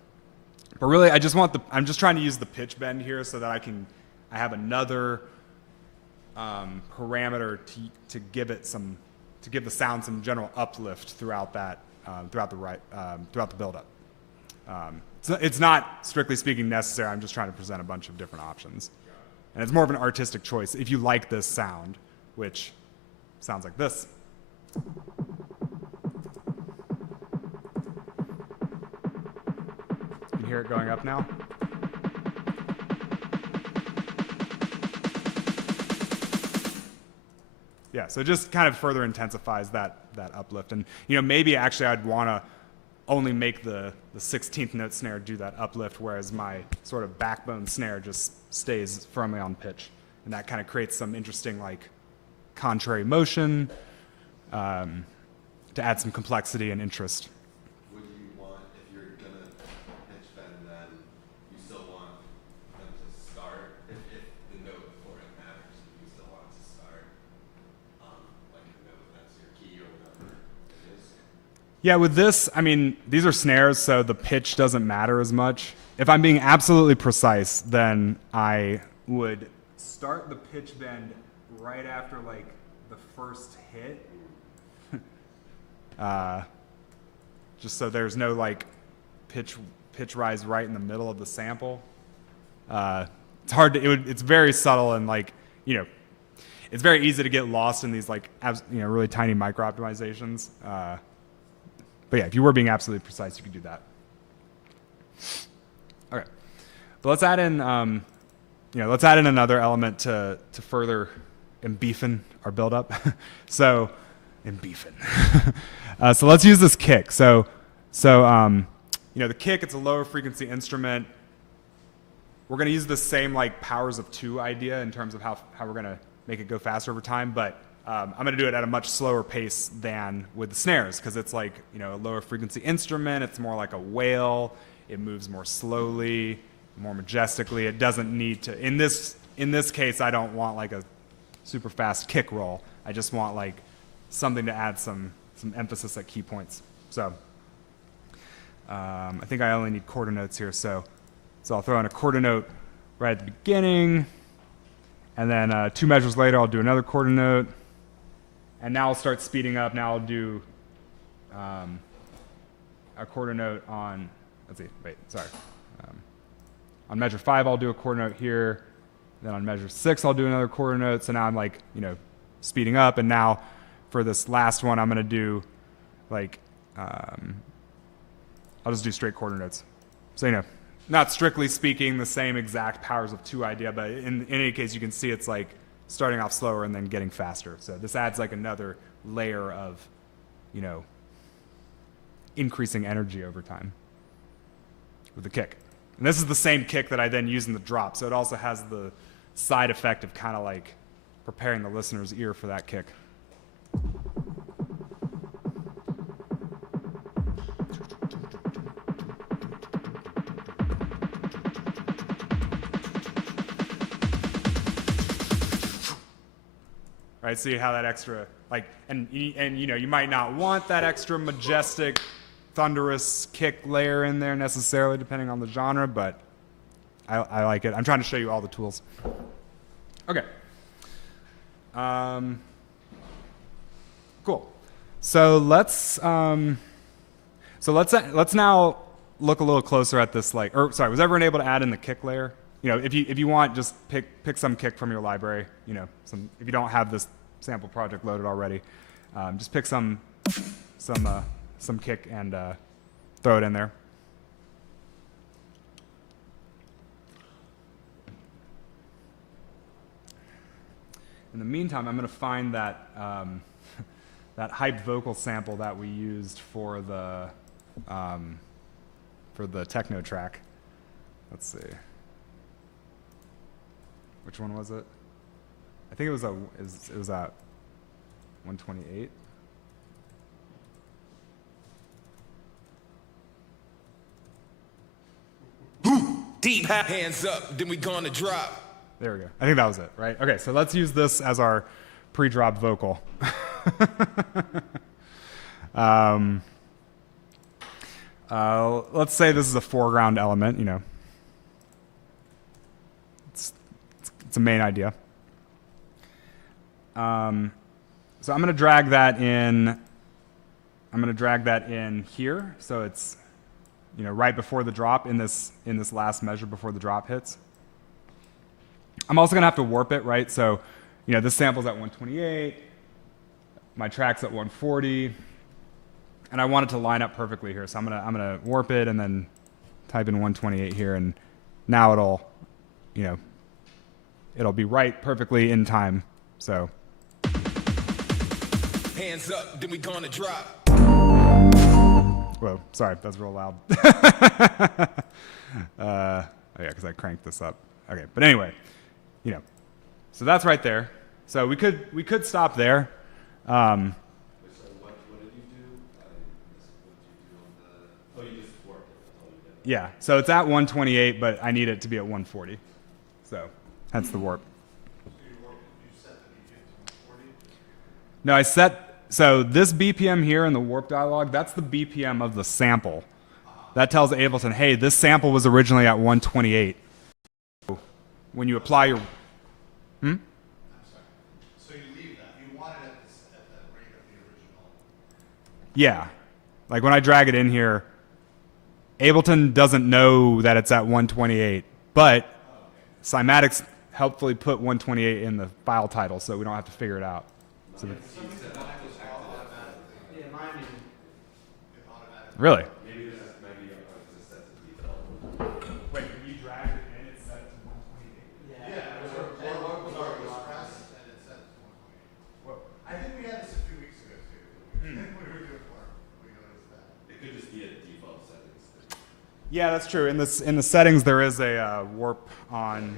But really, I'm just trying to use the pitch bend here so that I have another parameter to give the sound some general uplift throughout the buildup. It's not strictly speaking necessary. I'm just trying to present a bunch of different options, and it's more of an artistic choice if you like this sound, which sounds like this. You can hear it going up now. Yeah, so it just kind of further intensifies that uplift. And you know, maybe actually I'd want to only make the 16th note snare do that uplift, whereas my sort of backbone snare just stays firmly on pitch. And that kind of creates some interesting like contrary motion to add some complexity and interest. Would you want, if you're gonna pitch bend, then you still want them to start, if the note for it matters, you still want it to start like a note that's your key or whatever it is? Yeah, with this, I mean, these are snares, so the pitch doesn't matter as much. If I'm being absolutely precise, then I would start the pitch bend right after like the first hit. Just so there's no like pitch rise right in the middle of the sample. It's hard to, it's very subtle and like, you know, it's very easy to get lost in these like, really tiny micro optimizations. But yeah, if you were being absolutely precise, you could do that. Okay, but let's add in, let's add in another element to further embeefen our buildup. So let's use this kick. So the kick, it's a lower frequency instrument. We're going to use the same like powers of 2 idea in terms of how we're going to make it go faster over time, but I'm going to do it at a much slower pace than with the snares because it's like, you know, a lower frequency instrument. It's more like a whale. It moves more slowly, more majestically. It doesn't need to, in this case, I don't want like a super fast kick roll. I just want like something to add some emphasis at key points. So I think I only need quarter notes here. So I'll throw in a quarter note right at the beginning. And then 2 measures later, I'll do another quarter note. And now I'll start speeding up. Now I'll do a quarter note on, on measure 5, I'll do a quarter note here. Then on measure 6, I'll do another quarter note. So now I'm like, speeding up. And now for this last one, I'm going to do like, I'll just do straight quarter notes. So, not strictly speaking the same exact powers of 2 idea, but in any case, you can see it's like starting off slower and then getting faster. So this adds like another layer of, increasing energy over time with the kick. And this is the same kick that I then use in the drop. So it also has the side effect of kind of like preparing the listener's ear for that kick. Right, see how that extra, like, and you might not want that extra majestic, thunderous kick layer in there necessarily, depending on the genre, but I like it. I'm trying to show you all the tools. Okay. Cool. So let's now look a little closer at this. Was everyone able to add in the kick layer? If you want, just pick some kick from your library. If you don't have this sample project loaded already, just pick some kick and throw it in there. in the meantime, I'm going to find that that hyped vocal sample that we used for the techno track. Let's see. Which one was it? I think it was at 128. Deep hands up, then we gonna drop. There we go. I think that was it, right? Okay, so let's use this as our pre-drop vocal. Let's say this is a foreground element, you know. It's a main idea. So I'm going to drag that in. I'm going to drag that in here, so it's, you know, right before the drop in this last measure before the drop hits. I'm also going to have to warp it, right? So, you know, this sample's at 128. My track's at 140. And I want it to line up perfectly here. So I'm gonna warp it and then type in 128 here, and now it'll, you know, it'll be right perfectly in time. So Hands up, then we gonna drop. whoa, sorry, that's real loud. Oh yeah, because I cranked this up. Okay, but anyway, you know, so that's right there. So we could stop there. So what did you do? What did you do on the? Oh, you just warped it. That's all you did. Yeah, so it's at 128, but I need it to be at 140. So hence the warp. So you set the BPM to 140. No, I set, so this BPM here in the warp dialog, that's the BPM of the sample. That tells Ableton, hey, this sample was originally at 128. When you apply your, I'm sorry. So you leave that. You want it at the rate of the original. yeah, like when I drag it in here, Ableton doesn't know that it's at 128, but Cymatics helpfully put 128 in the file title, so we don't have to figure it out. So Yeah, mine is. really? Maybe this is maybe just set to default. Wait, when you drag it in, it's set to 128? Yeah, it was already pressed and it set to 128. I think we had this a few weeks ago too. When we were doing work, we noticed that. It could just be a default settings thing. Yeah, that's true. In the settings, there is a warp on.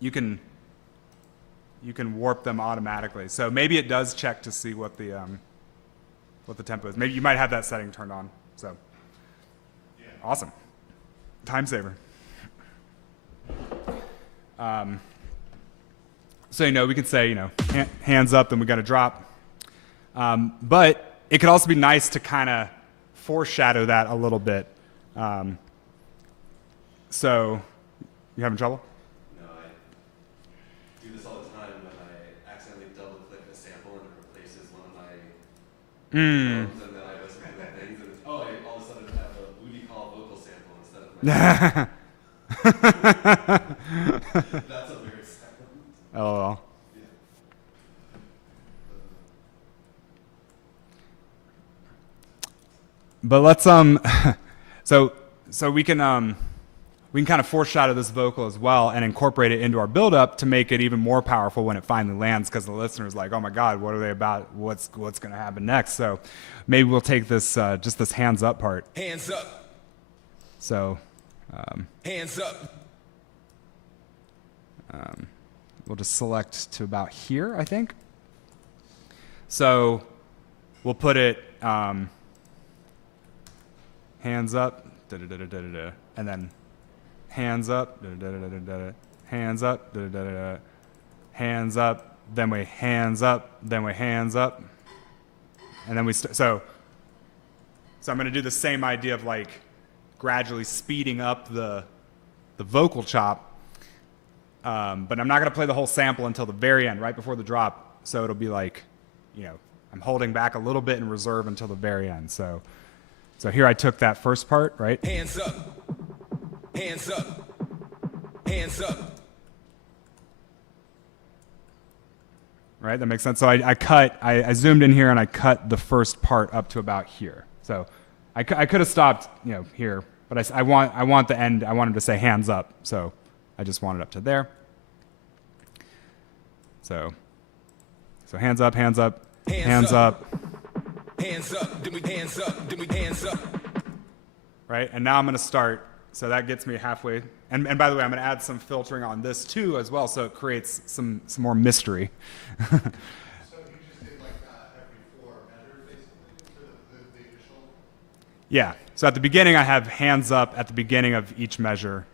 You can warp them automatically. So maybe it does check to see what the tempo is. Maybe you might have that setting turned on. So awesome, time saver. So you know, we could say, you know, hands up, then we got to drop. But it could also be nice to kind of foreshadow that a little bit. So you having trouble? No, I do this all the time when I accidentally double click a sample and it replaces one of my drums, and then I listen to the things and it's, oh, I all of a sudden have a booty call vocal sample instead of my That's a weird sound. LOL. But let's so we can kind of foreshadow this vocal as well and incorporate it into our build-up to make it even more powerful when it finally lands, because the listener's like, oh my God, what are they about? What's going to happen next? So maybe we'll take this just this hands up part. Hands up, So hands up. we'll just select to about here, I think. So we'll put it hands up, and then hands up, hands up, hands up, then we hands up, then we hands up, and then we so I'm going to do the same idea of like gradually speeding up the vocal chop, but I'm not going to play the whole sample until the very end, right before the drop. So it'll be like, you know, I'm holding back a little bit in reserve until the very end. So here I took that first part, right? Hands up, hands up, hands up. Right, that makes sense. So I zoomed in here and I cut the first part up to about here. So I could have stopped, you know, here, but I want the end. I wanted to say hands up, so I just want it up to there. So hands up, hands up, Hands hands up. up, Hands up, then we hands up, then we hands up. right? And now I'm going to start. So that gets me halfway. And by the way, I'm going to add some filtering on this too as well, so it creates some more mystery. So you just did like every floor measure basically for the initial. Yeah. So at the beginning, I have hands up at the beginning of each measure,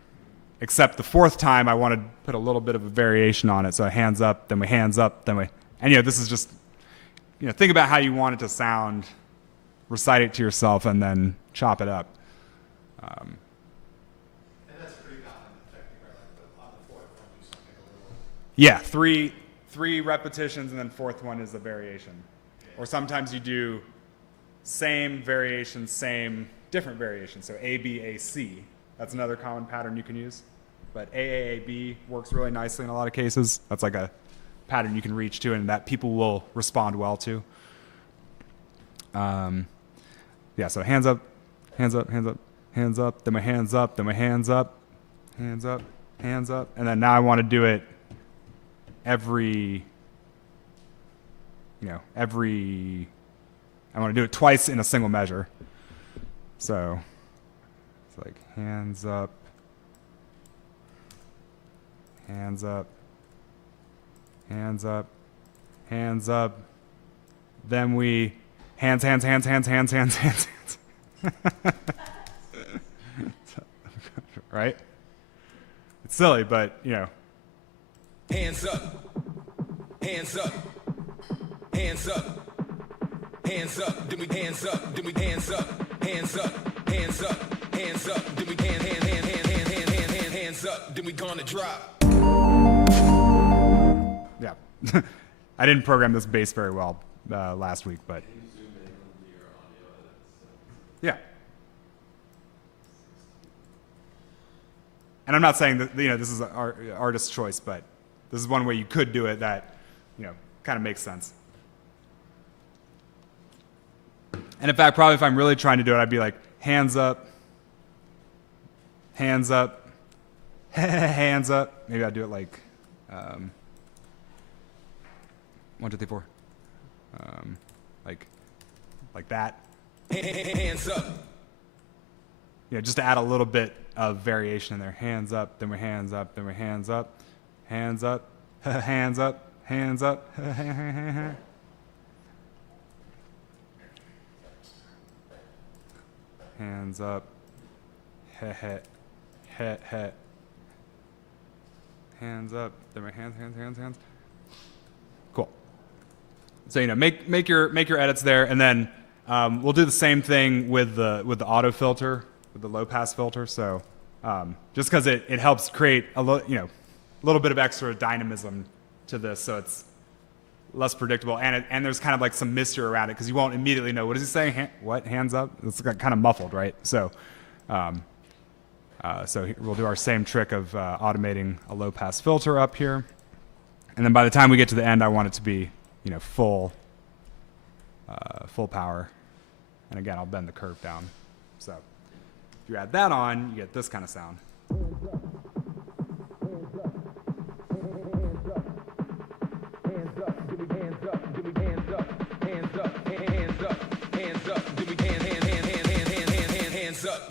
except the fourth time I want to put a little bit of a variation on it. So hands up, then we hands up, then we, and this is just, think about how you want it to sound, recite it to yourself, and then chop it up. And that's a pretty common technique, right? Like on the fourth one, do something a little. Yeah, three repetitions, and then fourth one is a variation. Or sometimes you do same variation, same, different variation. So A, B, A, C. That's another common pattern you can use. But A, A, A, B works really nicely in a lot of cases. That's like a pattern you can reach to and that people will respond well to. Yeah, so hands up, hands up, hands up, hands up, then my hands up, then my hands up, hands up, hands up. And then now I want to do it every, I want to do it twice in a single measure. So it's like hands up, hands up, hands up, hands up. Then we hands, hands, hands, hands, hands, hands, hands, hands. Right? It's silly, but Hands up. Hands up. Hands up. Hands up. Then we hands up. Then we hands up. Hands up. Hands up. Hands up. Then we hands up. Then we gonna drop. yeah. I didn't program this bass very well last week, but Can you zoom in on your audio edits? yeah. And I'm not saying that this is an artist's choice, but this is one way you could do it that kind of makes sense. And in fact, probably if I'm really trying to do it, I'd be like hands up, hands up, hands up. Maybe I'd do it like 1, 2, 3, 4, like that. Hands up. Just to add a little bit of variation in there. Hands up, then we're hands up, then we're hands up, hands up, hands up, hands up. Hands up, he he, he he. Hands up, then we're hands. Cool. So make your edits there, and then we'll do the same thing with the auto filter, with the low pass filter. So just because it helps create a little bit of extra dynamism to this, so it's less predictable, and there's kind of like some mystery around it because you won't immediately know what is he saying. What, hands up? It's kind of muffled, right? So we'll do our same trick of automating a low pass filter up here, and then by the time we get to the end, I want it to be full power, and again I'll bend the curve down. So if you add that on, you get this kind of sound.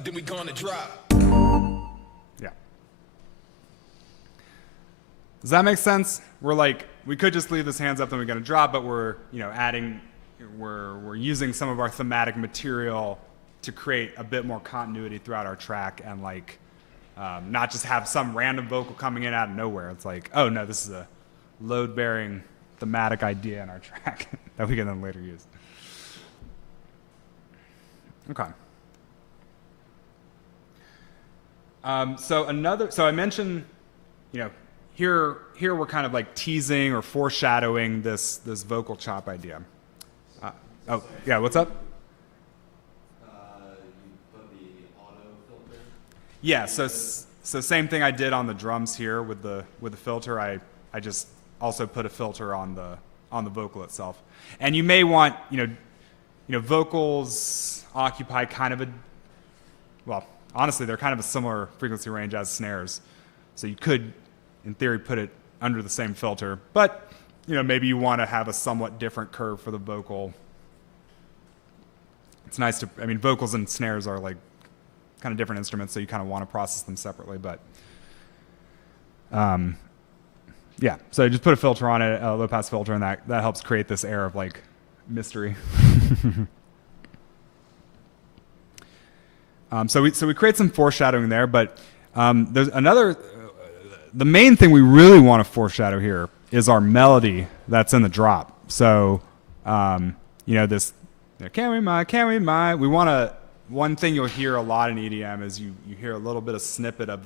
Then we gonna drop. Yeah. Does that make sense? We could just leave this hands up, then we're gonna drop, but we're using some of our thematic material to create a bit more continuity throughout our track, and not just have some random vocal coming in out of nowhere. It's like, oh no, this is a load-bearing thematic idea in our track that we can then later use. Okay. So I mentioned, here we're kind of like teasing or foreshadowing this vocal chop idea. Oh yeah, what's up? You put the auto filter. Yeah, so same thing I did on the drums here with the filter. I just also put a filter on the vocal itself. And you may want, vocals occupy kind of honestly, they're kind of a similar frequency range as snares. So you could, in theory, put it under the same filter. But you know, maybe you want to have a somewhat different curve for the vocal. It's nice to, I mean, vocals and snares are like kind of different instruments, so you kind of want to process them separately, but yeah, so just put a filter on it, a low pass filter, and that helps create this air of like mystery. So we create some foreshadowing there, but there's another, the main thing we really want to foreshadow here is our melody that's in the drop. So, you know, this, you know, can we my, we want to, one thing you'll hear a lot in EDM is you hear a little bit of snippet of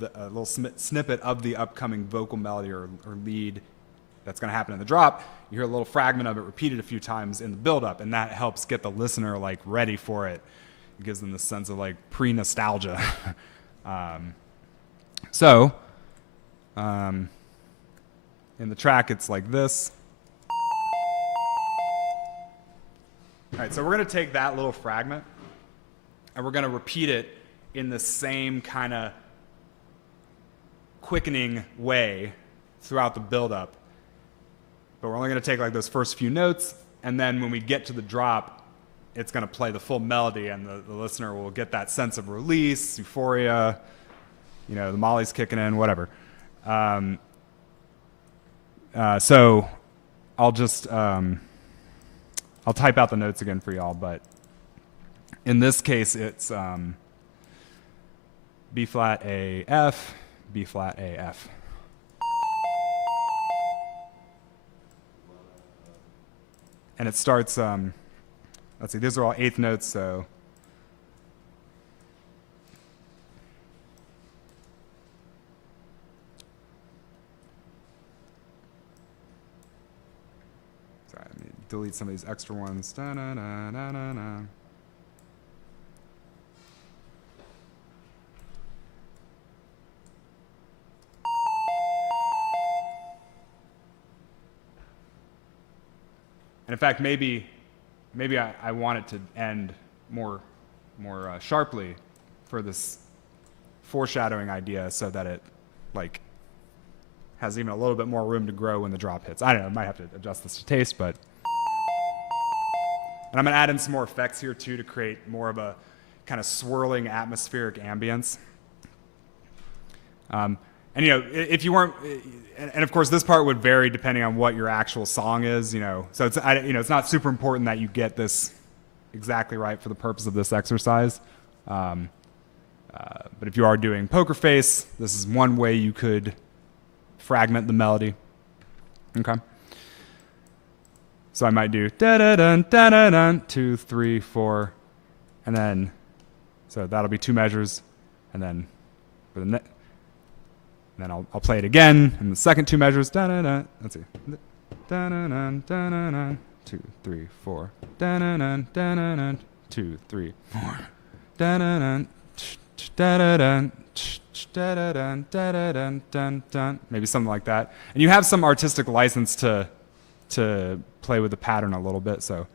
the upcoming vocal melody or lead that's going to happen in the drop. You hear a little fragment of it repeated a few times in the build-up, and that helps get the listener like ready for it. It gives them this sense of like pre-nostalgia. In the track, it's like this. All right, so we're going to take that little fragment and we're going to repeat it in the same kind of quickening way throughout the build-up. But we're only going to take like those first few notes, and then when we get to the drop, it's going to play the full melody, and the listener will get that sense of release, euphoria, you know, the molly's kicking in, whatever. So I'll just, I'll type out the notes again for y'all, but in this case, it's B flat A F, B flat A F. And it starts, let's see, these are all eighth notes, so. Sorry, let me delete some of these extra ones. Da-na-na-na-na-na. And in fact, maybe I want it to end more sharply for this foreshadowing idea, so that it like has even a little bit more room to grow when the drop hits. I don't know, I might have to adjust this to taste, but. And I'm gonna add in some more effects here too to create more of a kind of swirling atmospheric ambience. And you know, if you weren't, and of course this part would vary depending on what your actual song is, you know. So it's, you know, it's not super important that you get this exactly right for the purpose of this exercise. But if you are doing Poker Face, this is one way you could fragment the melody. Okay. So I might do da da dun da da dun 2, 3, 4, and then so that'll be 2 measures, and then for the then I'll play it again in the second 2 measures. Da da da. Let's see. Da da da da da da. 2, 3, 4. Da da da da da da. 2, 3, 4. Da da da da da da. Da da da da da da da da. Maybe something like that. And you have some artistic license to play with the pattern a little bit. So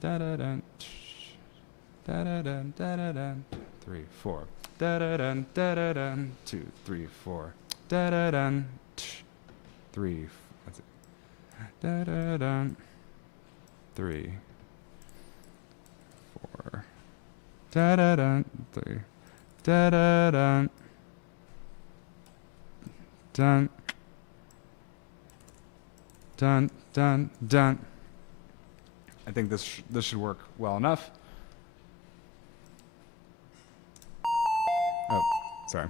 da da da da da da da da. 3, 4. Da da dun da da dun 2, 3, 4. Da da dun 3. That's it. Da da dun 3, 4. Da da dun 3. Da da dun dun dun dun dun. I think this should work well enough. Oh, sorry.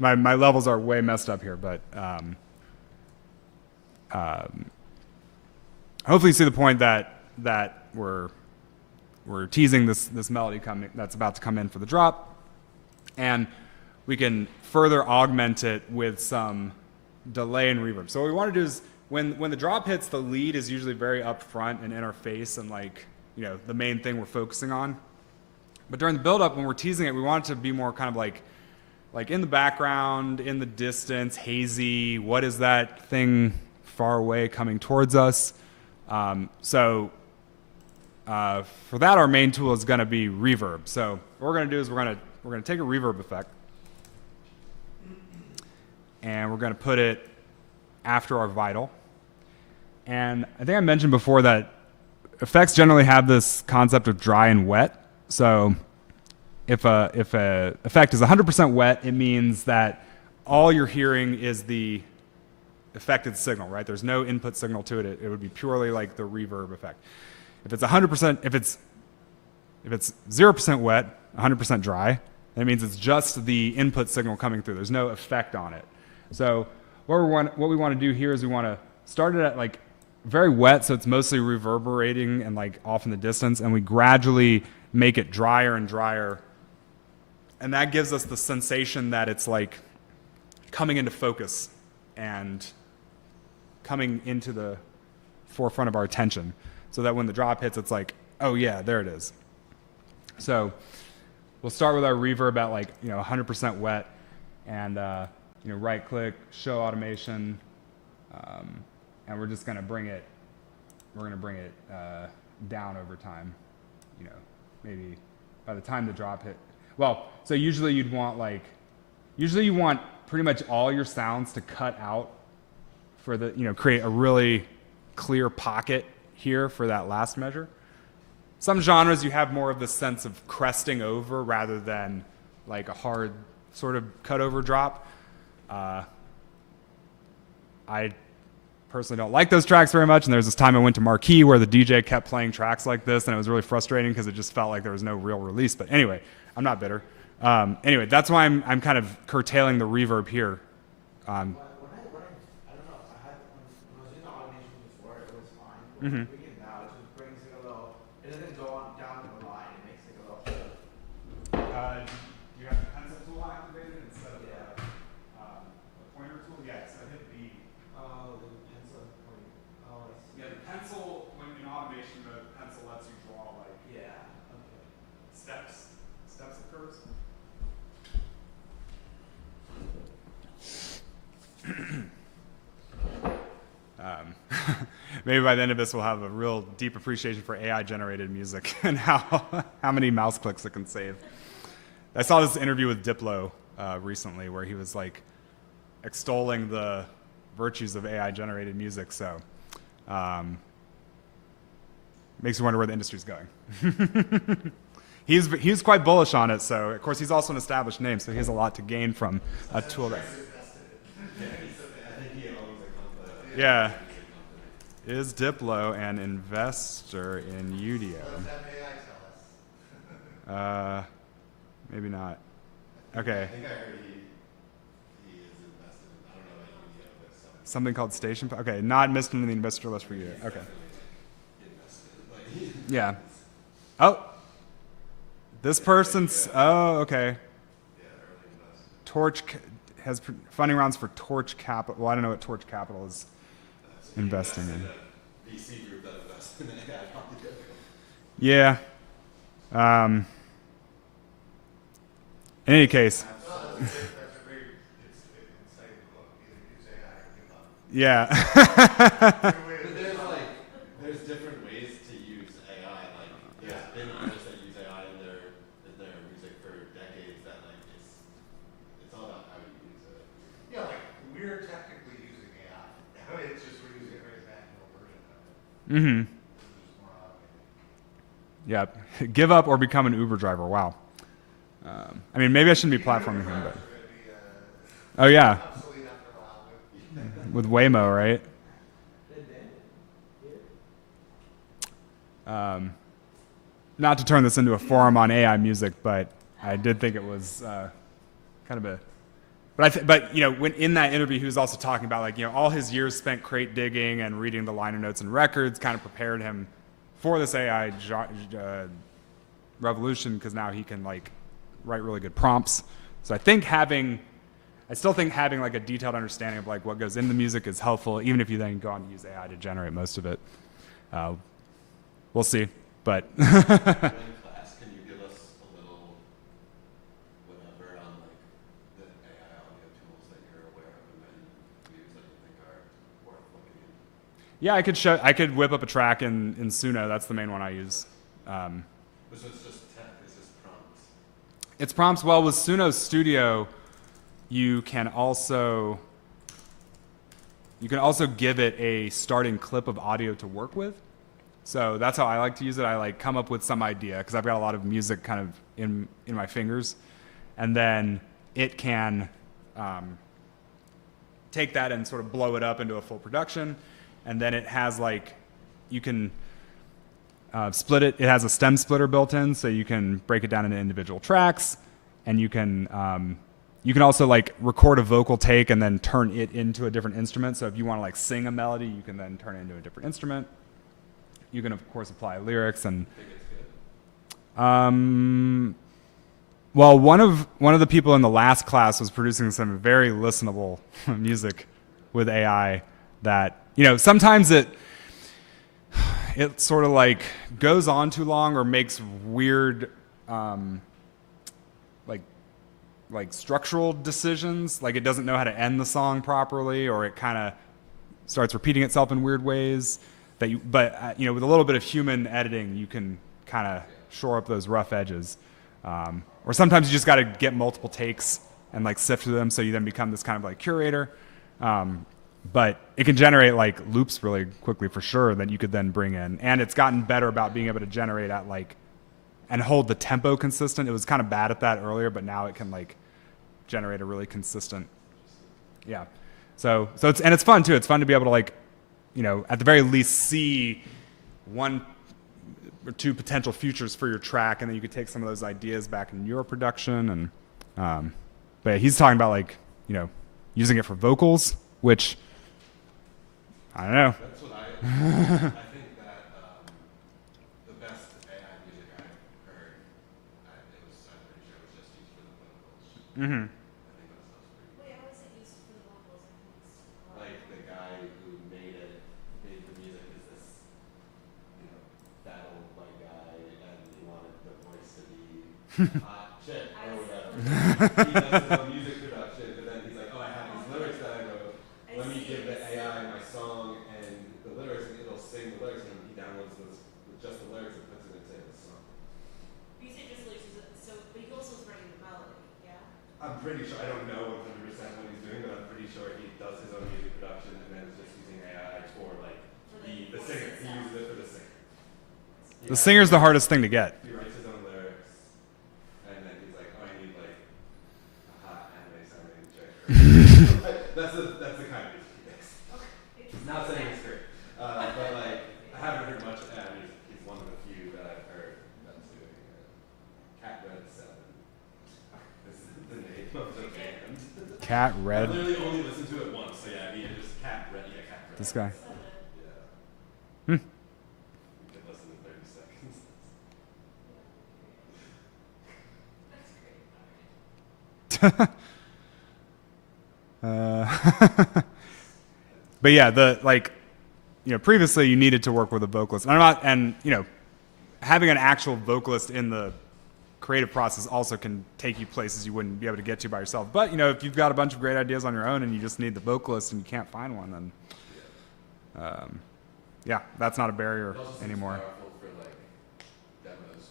My levels are way messed up here, but hopefully you see the point that we're teasing this melody that's about to come in for the drop, and we can further augment it with some delay and reverb. So what we want to do is when the drop hits, the lead is usually very upfront and in our face and like, you know, the main thing we're focusing on. But during the build-up, when we're teasing it, we want it to be more kind of like like in the background, in the distance, hazy. What is that thing far away coming towards us? For that, our main tool is going to be reverb. So what we're going to do is we're going to take a reverb effect, and we're going to put it after our vital. And I think I mentioned before that effects generally have this concept of dry and wet. So if a effect is 100% wet, it means that all you're hearing is the affected signal, right? There's no input signal to it. It would be purely like the reverb effect. If it's 100%, if it's 0% wet, 100% dry, that means it's just the input signal coming through. There's no effect on it. So what we want to do here is we want to start it at like very wet, so it's mostly reverberating and like off in the distance, and we gradually make it drier and drier. And that gives us the sensation that it's like coming into focus and coming into the forefront of our attention, so that when the drop hits, it's like, oh yeah, there it is. So we'll start with our reverb at like 100% wet, and right click, show automation, and we're just gonna bring it. We're gonna bring it down over time. Maybe by the time the drop hit. Well, so usually you want pretty much all your sounds to cut out for the create a really clear pocket here for that last measure. Some genres you have more of the sense of cresting over rather than like a hard sort of cut over drop. I personally don't like those tracks very much, and there was this time I went to Marquee where the DJ kept playing tracks like this, and it was really frustrating because it just felt like there was no real release. But anyway, I'm not bitter. Anyway, that's why I'm kind of curtailing the reverb here. I don't know. When I was doing the automation before, it was fine. But when we get now, it just brings it a little. It doesn't go on down the line. It makes it a little. Do you have the pencil tool activated instead of the pointer tool? Yeah, so hit B. Oh, the pencil point. Oh, I see. Yeah, the pencil, when in automation mode, the pencil lets you draw like Yeah. Okay. steps of curves. Maybe by the end of this, we'll have a real deep appreciation for AI-generated music and how many mouse clicks it can save. I saw this interview with Diplo recently where he was like extolling the virtues of AI-generated music. So makes you wonder where the industry's going. He's quite bullish on it. So of course he's also an established name, so he has a lot to gain from a tool that. Yeah. Is Diplo an investor in Udio? What does that AI tell us? Maybe not. Okay. I think I heard he is invested in, I don't know about Udio, but Something called Station. Okay, not missed in the investor list for Udio. Okay. invested. Yeah. Oh. This person's. Oh, okay. Torch has funding rounds for Torch Capital. Well, I don't know what Torch Capital is investing in. VC group that invests in AI. Yeah. In any case. That's a very exciting book. Either use AI or give up. Yeah. But there's different ways to use AI. Like there's been artists that use AI in their music for decades. That like it's all about how you use it. Yeah, like we're technically using AI. It's just we're using a very manual version of it. Mm-hmm. This is more automated. Yeah. Give up or become an Uber driver. Wow. I mean, maybe I shouldn't be platforming him, but. Oh yeah. Obsolete after a while. With Waymo, right? Not to turn this into a forum on AI music, but I did think it was kind of a. But when in that interview, he was also talking about like all his years spent crate digging and reading the liner notes and records kind of prepared him for this AI revolution, because now he can like write really good prompts. So I still think having like a detailed understanding of like what goes into the music is helpful, even if you then go on to use AI to generate most of it. We'll see, but. In class, can you give us a little whatever on like the Yeah, I could whip up a track in Suno. That's the main one I use. So it's just tech, it's just prompts. It's prompts. Well, with Suno Studio, you can also give it a starting clip of audio to work with. So that's how I like to use it. I like come up with some idea because I've got a lot of music kind of in my fingers, and then it can take that and sort of blow it up into a full production, and then it has like you can split it. It has a stem splitter built in, so you can break it down into individual tracks, and you can also like record a vocal take and then turn it into a different instrument. So if you want to like sing a melody, you can then turn it into a different instrument. You can of course apply lyrics and. Well, one of the people in the last class was producing some very listenable music with AI that, you know, sometimes it sort of like goes on too long or makes weird like structural decisions, like it doesn't know how to end the song properly, or it kind of starts repeating itself in weird ways that you know, with a little bit of human editing, you can kind of shore up those rough edges. Or sometimes you just got to get multiple takes and like sift through them, so you then become this kind of like curator. But it can generate like loops really quickly for sure that you could then bring in. And it's gotten better about being able to generate at like and hold the tempo consistent. It was kind of bad at that earlier, but now it can like generate a really consistent. Yeah. So it's fun too. It's fun to be able to like, you know, at the very least see one or two potential futures for your track, and then you could take some of those ideas back in your production. And but yeah, he's talking about like, you know, using it for vocals, which I don't know. That's what I think that the best AI music I've heard, I'm pretty sure it was just used for the vocals. Mm-hmm. I think that sounds pretty cool. Wait, how is it used for the vocals? I think it's Like the guy who made the music is this, you know, fat old white guy, and he wanted the voice to be hot chick or whatever. He does his own music production, but then he's like, oh, I have these lyrics that I wrote. Let me give the AI my song and the lyrics, and it'll sing the lyrics, and he downloads those with just the lyrics and puts it into his song. You say just lyrics, but he also is writing the melody, yeah? I'm pretty sure, I don't know 100% what he's doing, but I'm pretty sure he does his own music production and then is just using AI for like the singer. He uses it for the singer. The singer's the hardest thing to get. He writes his own lyrics, and then he's like, oh, I need like a hot anime sounding chick. That's the kind of music he makes. He's not saying it's great, but like I haven't heard much of that music. He's one of the few that I've heard that's doing it. Cat Red 7 is the name of the band. Cat I Red. literally only listened to it once, so yeah, I mean, just Cat Red. Yeah, Cat Red. This guy. Yeah. Hmm. You can listen in 30 seconds. But yeah, the like, you know, previously you needed to work with a vocalist, and you know, having an actual vocalist in the creative process also can take you places you wouldn't be able to get to by yourself. But you know, if you've got a bunch of great ideas on your own and you just need the vocalist and you can't find one, then yeah, that's not a barrier It also seems anymore. powerful for like demos,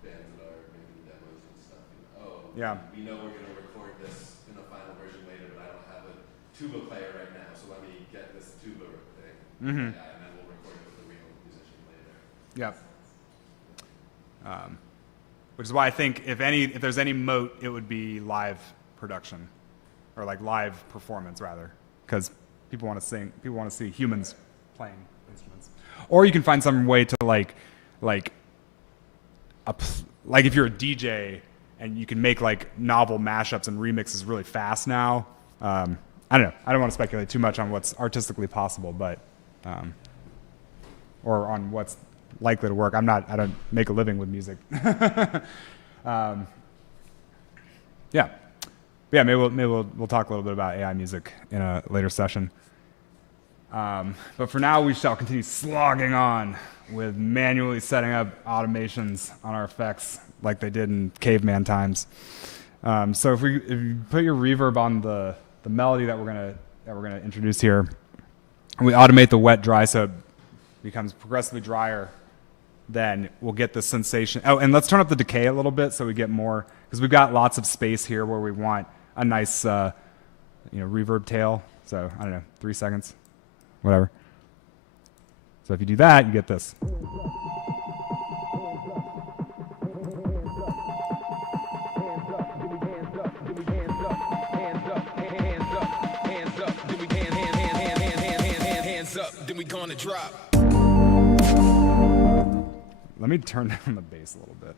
bands that are making demos and stuff. Oh, Yeah. we know we're gonna record this in a final version later, but I don't have a tuba player right now, so let me get this tuba thing, Mm-hmm. and then we'll record it with a real musician later. Yep. Which is why I think if there's any moat, it would be live production, or like live performance rather, because people want to sing, people want to see humans playing instruments. Or you can find some way to like if you're a DJ and you can make like novel mashups and remixes really fast now. I don't know. I don't want to speculate too much on what's artistically possible, but or on what's likely to work. I don't make a living with music. Yeah. Yeah, maybe we'll talk a little bit about AI music in a later session. But for now, we shall continue slogging on with manually setting up automations on our effects like they did in caveman times. So if you put your reverb on the melody that we're gonna introduce here, and we automate the wet dry so it becomes progressively drier, then we'll get the sensation. Oh, and let's turn up the decay a little bit so we get more, because we've got lots of space here where we want a nice reverb tail. So I don't know, 3 seconds, whatever. So if you do that, you get this. Then we gonna drop. Let me turn down the bass a little bit.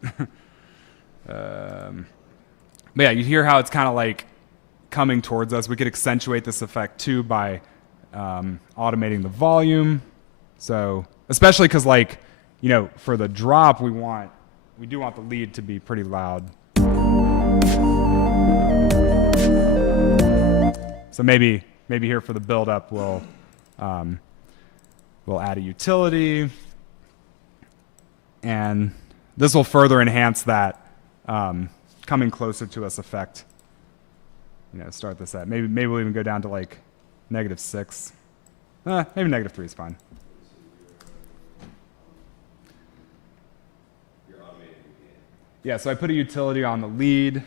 But yeah, you hear how it's kind of like coming towards us. We could accentuate this effect too by automating the volume. So especially because for the drop, we do want the lead to be pretty loud. So maybe here for the build up, we'll add a utility, and this will further enhance that coming closer to us effect. Start this at maybe we'll even go down to like -6. Maybe -3 is fine. Yeah, so I put a utility on the lead,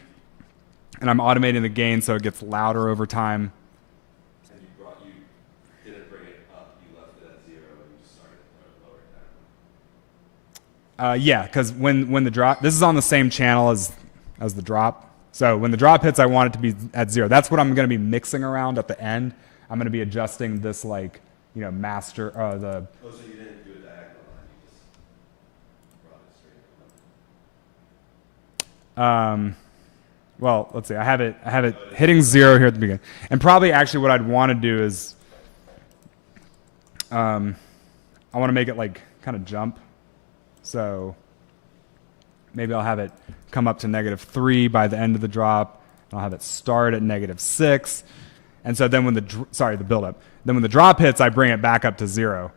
and I'm automating the gain so it gets louder over time. And you didn't bring it up, you left it at 0 and you just started lower it down. Yeah, because when the drop, this is on the same channel as the drop. So when the drop hits, I want it to be at 0. That's what I'm going to be mixing around at the end. I'm going to be adjusting this master the. Oh, so you didn't do a diagonal line, you just brought it straight up. Well, let's see. I have it hitting 0 here at the beginning, and probably actually what I'd want to do is, I want to make it kind of jump. So maybe I'll have it come up to -3 by the end of the drop. And I'll have it start at -6, and so then when the build up. Then when the drop hits, I bring it back up to 0,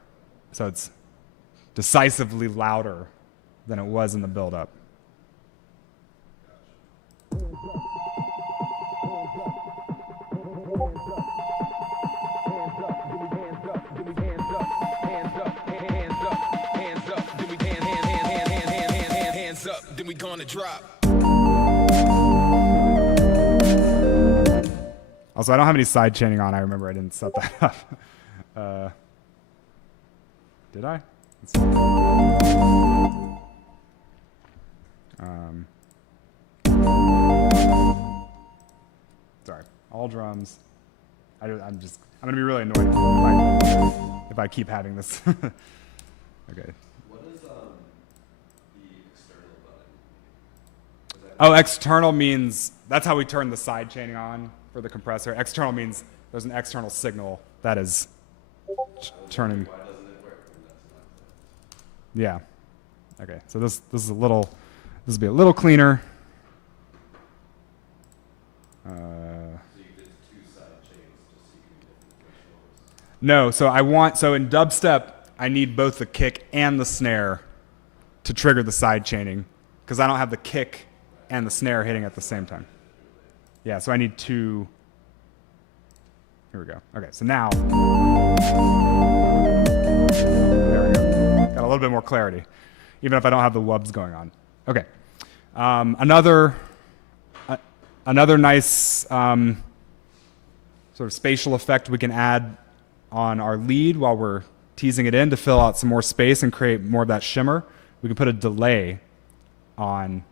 so it's decisively louder than it was in the build up. Then we gonna drop. Also, I don't have any side chaining on. I remember I didn't set that up. Did I? Let's see. Sorry, all drums. I'm gonna be really annoyed if I keep having this. Okay. What is the external button? Oh, external means that's how we turn the side chaining on for the compressor. External means there's an external signal that is turning. Why doesn't it work when that's not there? Yeah. Okay. So this is this will be a little cleaner. So you did 2 side chains just so you can do different thresholds. No, so in dubstep, I need both the kick and the snare to trigger the side chaining, because I don't have the kick and the snare hitting at the same time. Yeah, so I need 2. Here we go. Okay, so now. There we go. Got a little bit more clarity, even if I don't have the wubs going on. Okay. Another nice sort of spatial effect we can add on our lead while we're teasing it in to fill out some more space and create more of that shimmer. We can put a delay on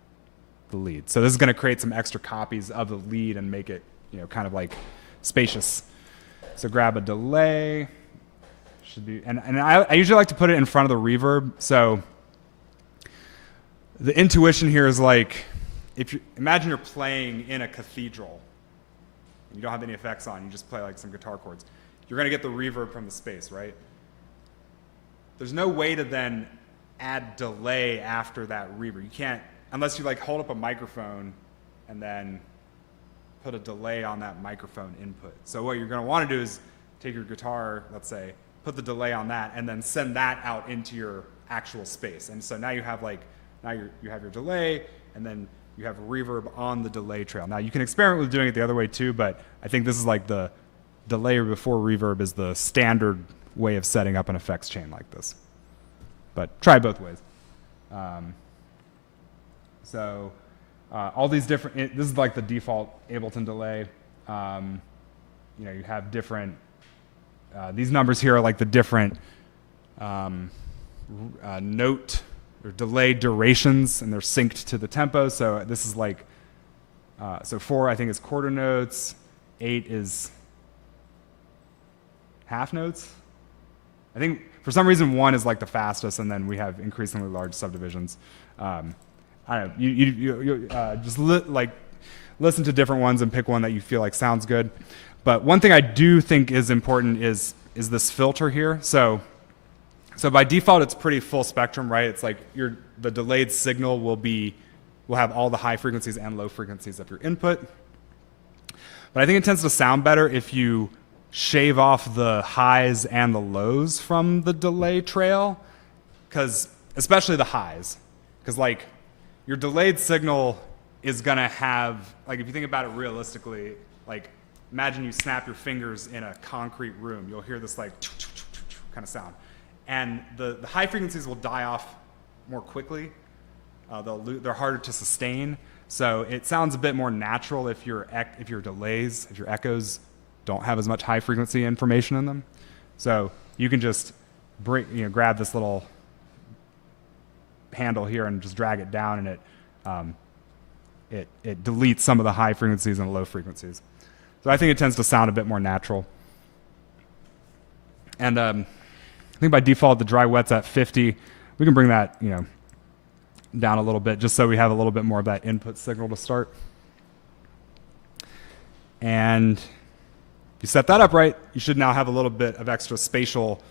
the lead. So this is going to create some extra copies of the lead and make it, kind of like spacious. So grab a delay. Should be, and I usually like to put it in front of the reverb. So the intuition here is imagine you're playing in a cathedral. And you don't have any effects on. You just play some guitar chords. You're going to get the reverb from the space, right? There's no way to then add delay after that reverb. You can't, unless you hold up a microphone and then put a delay on that microphone input. So what you're going to want to do is take your guitar, let's say, put the delay on that, and then send that out into your actual space. And so now you have you have your delay, and then you have reverb on the delay trail. Now you can experiment with doing it the other way too, but I think this is the delay before reverb is the standard way of setting up an effects chain like this. But try both ways. All these different, this is like the default Ableton delay. You know, you have different, these numbers here are like the different note or delay durations, and they're synced to the tempo. So this is like, so 4 I think is quarter notes, 8 is half notes. I think for some reason 1 is like the fastest, and then we have increasingly large subdivisions. I don't know, you just listen to different ones and pick one that you feel like sounds good. But one thing I do think is important is this filter here. So by default, it's pretty full spectrum, right? It's like the delayed signal will have all the high frequencies and low frequencies of your input. But I think it tends to sound better if you shave off the highs and the lows from the delay trail, especially the highs, because like your delayed signal is gonna have, like if you think about it realistically, like imagine you snap your fingers in a concrete room, you'll hear this like kind of sound. And the high frequencies will die off more quickly. They're harder to sustain. So it sounds a bit more natural if your echoes don't have as much high frequency information in them. So you can just grab this little handle here and just drag it down, and it deletes some of the high frequencies and low frequencies. So I think it tends to sound a bit more natural. And I think by default the dry wet's at 50. We can bring that down a little bit just so we have a little bit more of that input signal to start. And if you set that up right, you should now have a little bit of extra spatial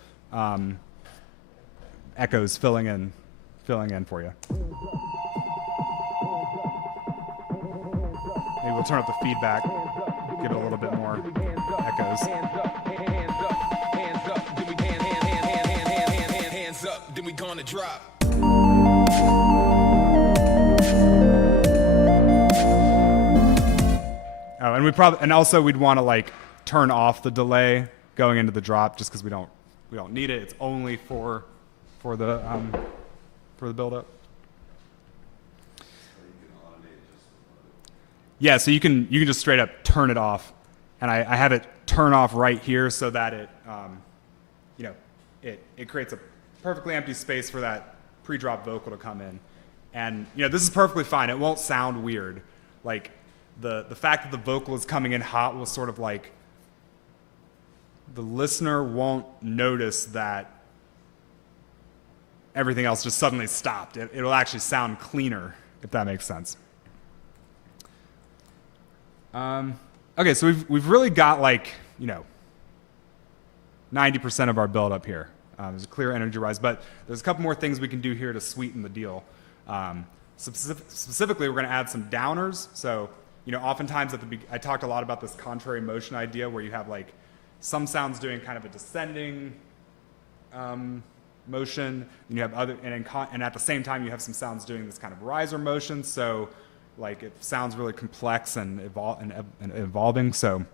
echoes filling in for you. Maybe we'll turn up the feedback, give it a little bit more echoes. Hands up, then we gonna drop. Oh, and also we'd want to like turn off the delay going into the drop just because we don't need it. It's only for the build-up. Yeah, so you can just straight up turn it off, and I have it turn off right here so that it creates a perfectly empty space for that pre-drop vocal to come in, and this is perfectly fine. It won't sound weird. Like the fact that the vocal is coming in hot will sort of like the listener won't notice that everything else just suddenly stopped. It'll actually sound cleaner, if that makes sense. Okay, so we've really got like 90% of our build up here. There's a clear energy rise, but there's a couple more things we can do here to sweeten the deal. Specifically, we're going to add some downers. So oftentimes I talked a lot about this contrary motion idea where you have like some sounds doing kind of a descending motion, and you have other, and at the same time you have some sounds doing this kind of riser motion. So like it sounds really complex and evolving. So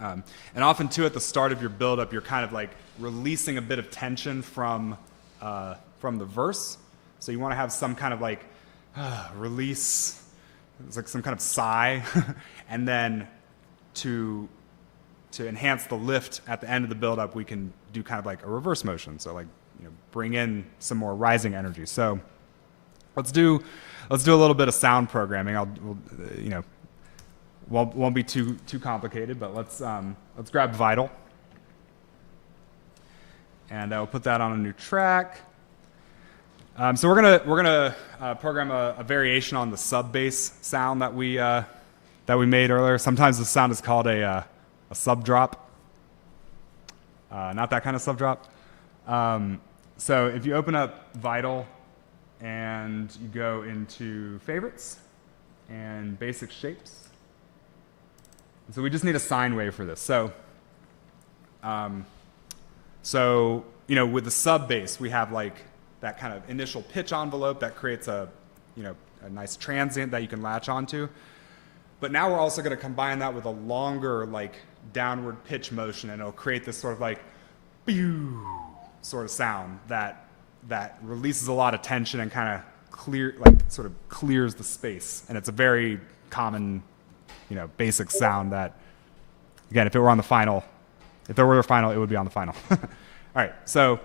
and often too at the start of your build-up, you're kind of like releasing a bit of tension from the verse. So you want to have some kind of like release. It's like some kind of sigh, and then to enhance the lift at the end of the build-up, we can do kind of like a reverse motion. So like bring in some more rising energy. So let's do a little bit of sound programming. Won't be too complicated, but let's grab Vital, and I'll put that on a new track. So we're gonna program a variation on the sub bass sound that we made earlier. Sometimes the sound is called a sub drop, not that kind of sub drop. So if you open up Vital and you go into favorites and basic shapes, so we just need a sine wave for this. So with the sub bass, we have like that kind of initial pitch envelope that creates a nice transient that you can latch onto. But now we're also going to combine that with a longer like downward pitch motion, and it'll create this sort of like pew sort of sound that releases a lot of tension and kind of sort of clears the space. And it's a very common, basic sound that, again, if it were on the final, if there were a final, it would be on the final. All right, so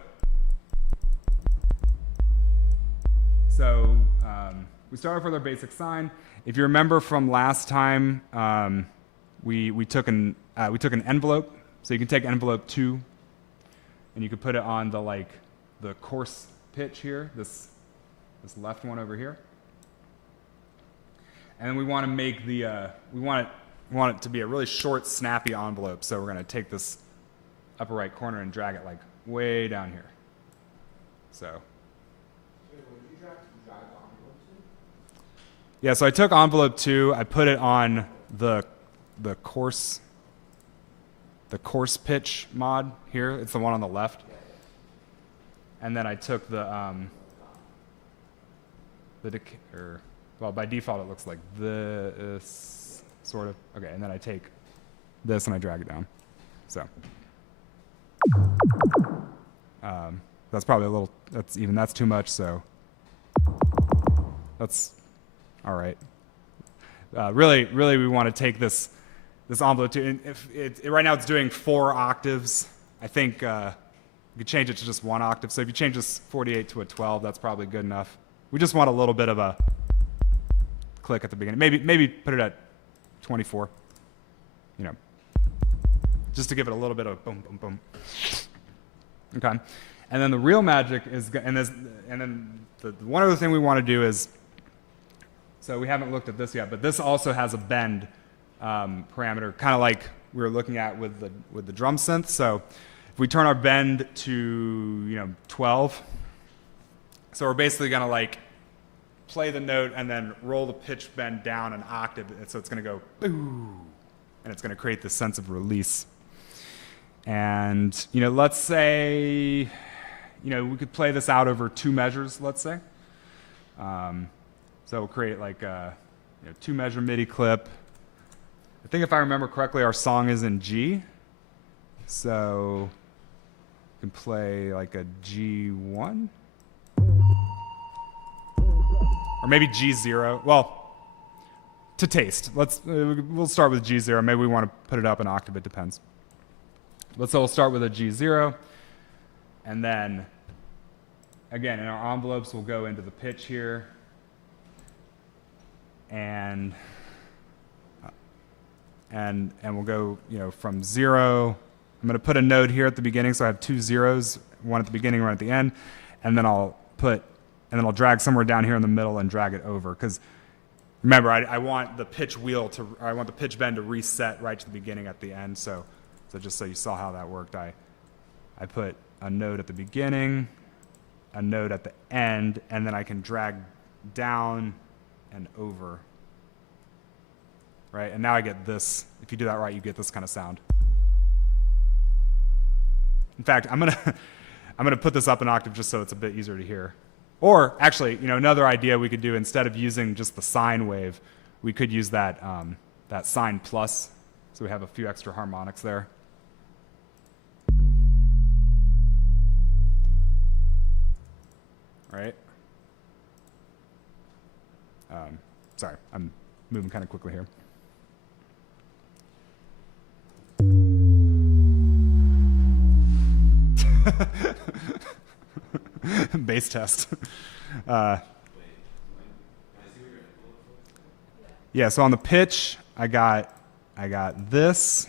we start off with our basic sine. If you remember from last time, we took an envelope. So you can take envelope 2, and you could put it on the coarse pitch here, this left one over here. And then we want to make we want it to be a really short, snappy envelope. So we're going to take this upper right corner and drag it way down here. So. Yeah, so I took envelope 2, I put it on the coarse pitch mod here. It's the one on the left. And then I took well, by default it looks like this, sort of. Okay, and then I take this and I drag it down. So that's probably that's too much, so that's all right. Really, we want to take this envelope to, right now it's doing 4 octaves. I think you could change it to just 1 octave. So if you change this 48 to a 12, that's probably good enough. We just want a little bit of a click at the beginning. Maybe put it at 24. Just to give it a little bit of boom, boom, boom. Okay, and then the real magic is, and then the one other thing we want to do is, so we haven't looked at this yet, but this also has a bend parameter, kind of like we were looking at with the drum synth. So if we turn our bend to 12, so we're basically gonna play the note and then roll the pitch bend down an octave, and so it's gonna go boo, and it's gonna create this sense of release. And let's say we could play this out over 2 measures, let's say. So we'll create a 2-measure MIDI clip. I think if I remember correctly, our song is in G. So we can play a G1. Or maybe G0. Well, to taste. We'll start with G0. Maybe we want to put it up an octave. It depends. So we'll start with a G0. And then, again, in our envelopes, we'll go into the pitch here. And we'll go, from 0. I'm going to put a note here at the beginning, so I have 2 zeros, one at the beginning, one at the end, and then I'll drag somewhere down here in the middle and drag it over. Because remember, I want the pitch bend to reset right to the beginning at the end. So just so you saw how that worked, I put a note at the beginning, a note at the end, and then I can drag down and over, right? And now I get this. If you do that right, you get this kind of sound. In fact, I'm gonna put this up an octave just so it's a bit easier to hear. Or actually, another idea we could do, instead of using just the sine wave, we could use that sine plus, so we have a few extra harmonics there. Right? Sorry, I'm moving kind of quickly here. Bass test. Yeah, so on the pitch, I got this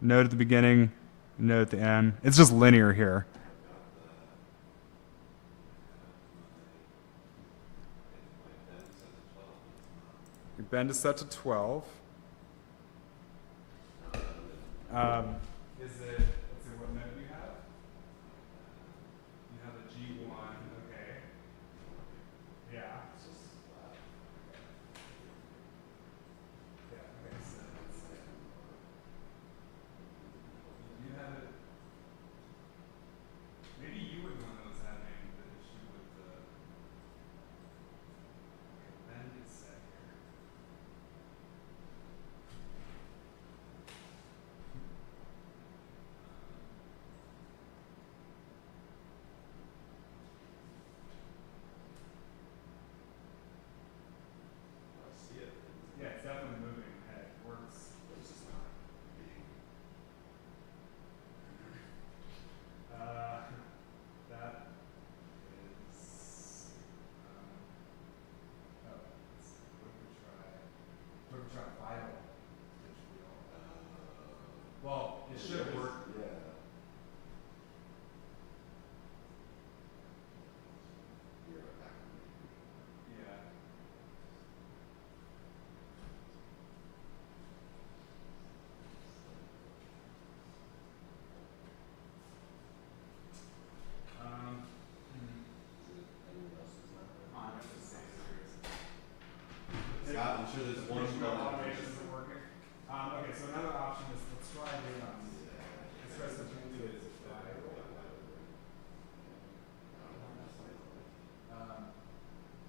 note at the beginning, note at the end. It's just linear here. Your bend is set to 12. Is it, let's see, what note do you have? You have a G1, okay. Yeah. Yeah, okay, so let's see. You have it, maybe you were the one that was having the issue with the, okay, bend is set here. sure there's one automation isn't working. Okay, so another option is let's try the let's try something to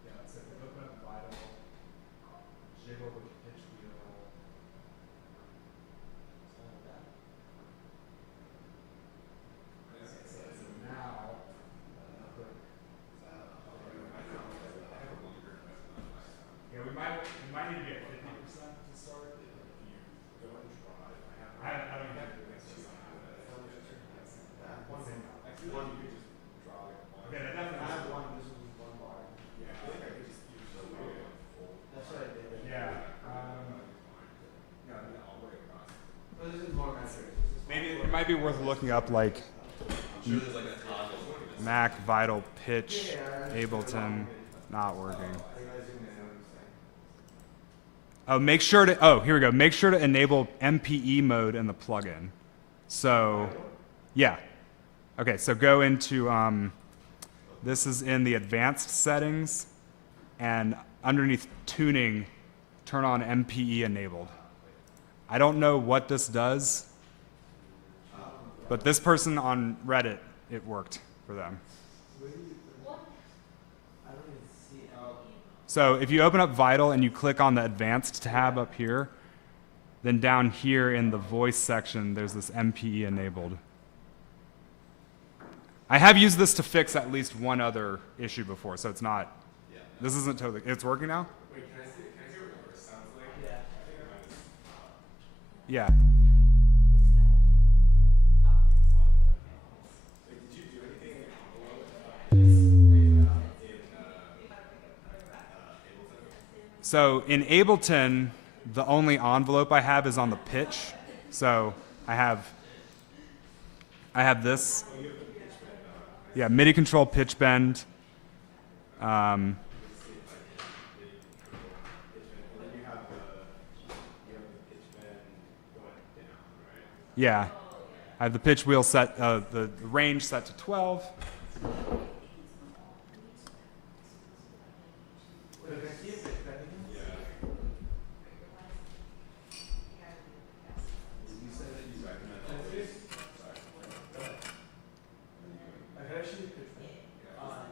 yeah, so if we open up Vital, jiggle the pitch wheel. So now, yeah, we might need to be at 50% to start. I don't even have to do okay, that definitely I has have one, this was one bar. That's what I did. yeah. So this is more metrics. Maybe it might be worth looking up like I'm sure there's like a toggle. Mac Vital Pitch Ableton not working. Oh, make sure to here we go. Make sure to enable MPE mode in the plugin. So, yeah. Okay, so go into this is in the advanced settings, and underneath tuning, turn on MPE enabled. I don't know what this does, but this person on Reddit, it worked for them. So if you open up Vital and you click on the advanced tab up here, then down here in the voice section, there's this MPE enabled. I have used this to fix at least one other issue before, so it's not, this isn't totally, it's working now? Wait, can I hear what yours sounds like? Yeah. I think mine is. Yeah. Like, did you do anything in the envelope? So in Ableton, the only envelope I have is on the pitch. So I have this. Yeah, MIDI control pitch bend. Yeah, I have the pitch wheel set, the range set to 12.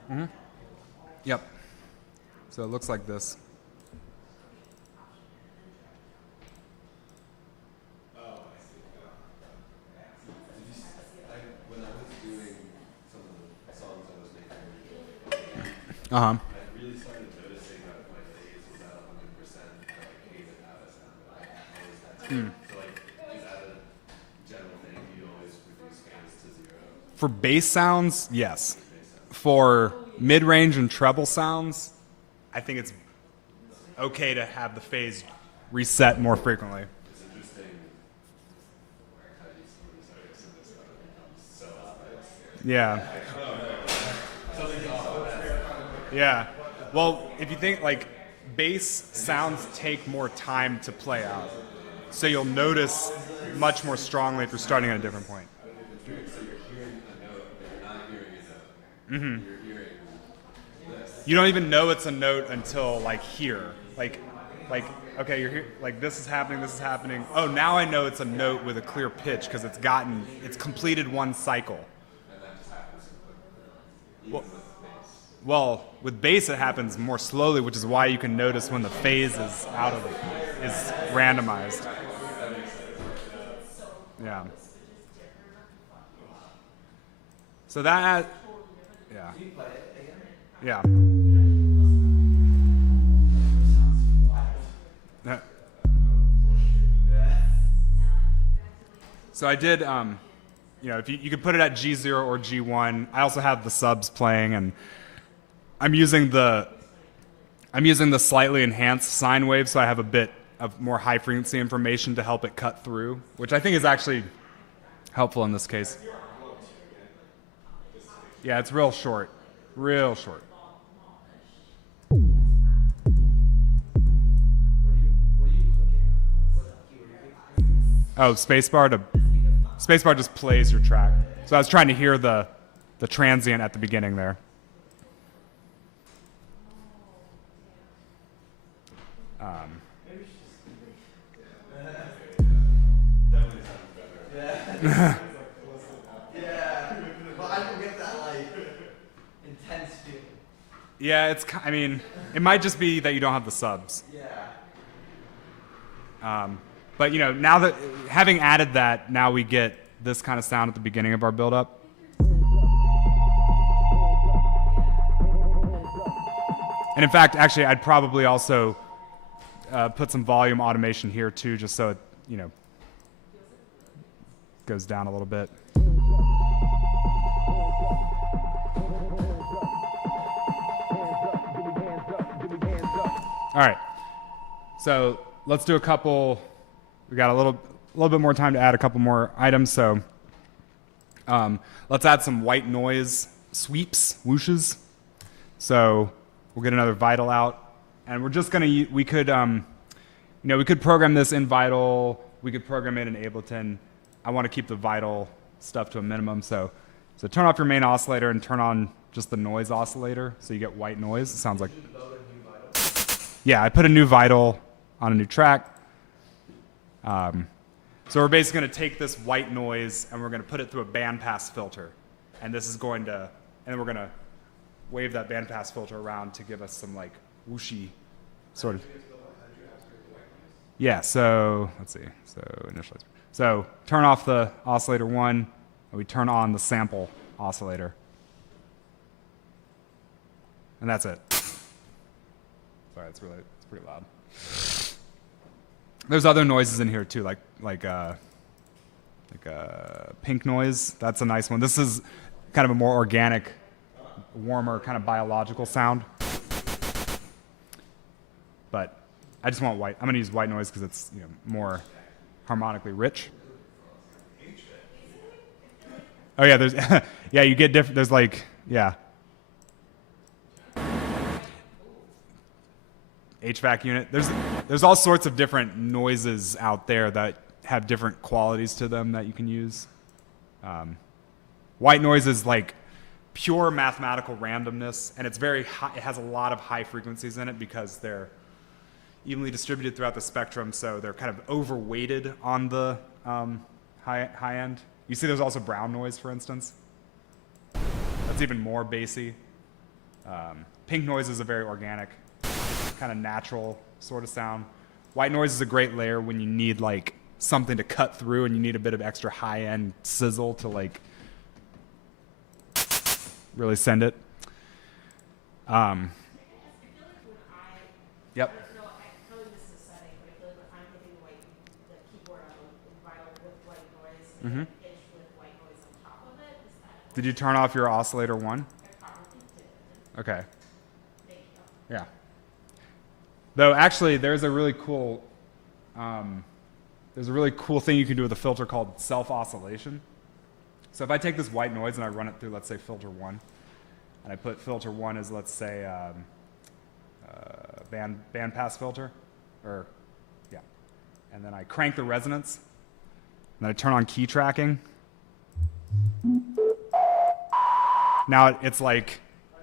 Mm-hmm. Yep. So it looks like this. When I was doing some of the songs I was making, Uh-huh. I really started noticing that my phase was at 100%, and I hated how it sounded. I always had to. So like, is that a general thing? Do you always reduce phase to 0? For bass sounds, yes. For mid-range and treble sounds, I think it's okay to have the phase reset more frequently. It's interesting how you see these lyrics and this stuff becomes so obvious. Yeah. Yeah. Well, if you think like bass sounds take more time to play out, so you'll notice much more strongly if you're starting at a different point. So you're hearing a note, but you're not hearing a note. Mm-hmm. You're hearing this. You don't even know it's a note until like here. Like okay, you're here. Like this is happening. Oh, now I know it's a note with a clear pitch because it's completed one cycle. And that just happens so quickly. Well, Even with bass. well, with bass it happens more slowly, which is why you can notice when the phase is is randomized. Yeah. So that, yeah. Yeah. Yeah. So I did, if you could put it at G0 or G1. I also have the subs playing, and I'm using the slightly enhanced sine wave, so I have a bit of more high frequency information to help it cut through, which I think is actually helpful in this case. Yeah, it's real short, real short. Oh, spacebar just plays your track. So I was trying to hear the transient at the beginning there. Maybe we should just Definitely sounds better. yeah. Yeah. But I don't get that like intense feeling. Yeah, I mean, it might just be that you don't have the subs. Yeah. But you know, now that having added that, now we get this kind of sound at the beginning of our build-up. And in fact, actually, I'd probably also put some volume automation here too, just so it, you know, goes down a little bit. All right, so let's do a couple. We got a little bit more time to add a couple more items. So let's add some white noise sweeps, whooshes. So we'll get another Vital out, and we're just gonna. We could, you know, we could program this in Vital. We could program it in Ableton. I want to keep the Vital stuff to a minimum. So turn off your main oscillator and turn on just the noise oscillator, so you get white noise. It sounds like. Yeah, I put a new Vital on a new track. So we're basically going to take this white noise and we're going to put it through a bandpass filter, and this is going to, and then we're going to wave that bandpass filter around to give us some like whooshy sort of. Yeah. So let's see. So initialize. So turn off the oscillator 1, and we turn on the sample oscillator, and that's it. Sorry, it's pretty loud. There's other noises in here too, like pink noise. That's a nice one. This is kind of a more organic, warmer, kind of biological sound. But I just want white. I'm gonna use white noise because it's, you know, more harmonically rich. Oh yeah, there's yeah, you get different. There's like, yeah. HVAC unit. There's all sorts of different noises out there that have different qualities to them that you can use. White noise is like pure mathematical randomness, and it's very high. It has a lot of high frequencies in it because they're evenly distributed throughout the spectrum, so they're kind of overweighted on the high end. You see, there's also brown noise, for instance. That's even more bassy. Pink noise is a very organic, kind of natural sort of sound. White noise is a great layer when you need like something to cut through and you need a bit of extra high-end sizzle to like really send it. I feel like when Yep. I don't know, I probably missed the setting, but I feel like when I'm hitting like the keyboard on Vinyl with white noise and then pitch with white noise on top of it, is that? Did you turn off your oscillator 1? I probably did. Okay. Thank you. Yeah. Though actually, there's a really cool thing you can do with a filter called self-oscillation. So if I take this white noise and I run it through, let's say, filter 1, and I put filter 1 as, let's say, band pass filter, or yeah, and then I crank the resonance, and then I turn on key tracking. Now it's like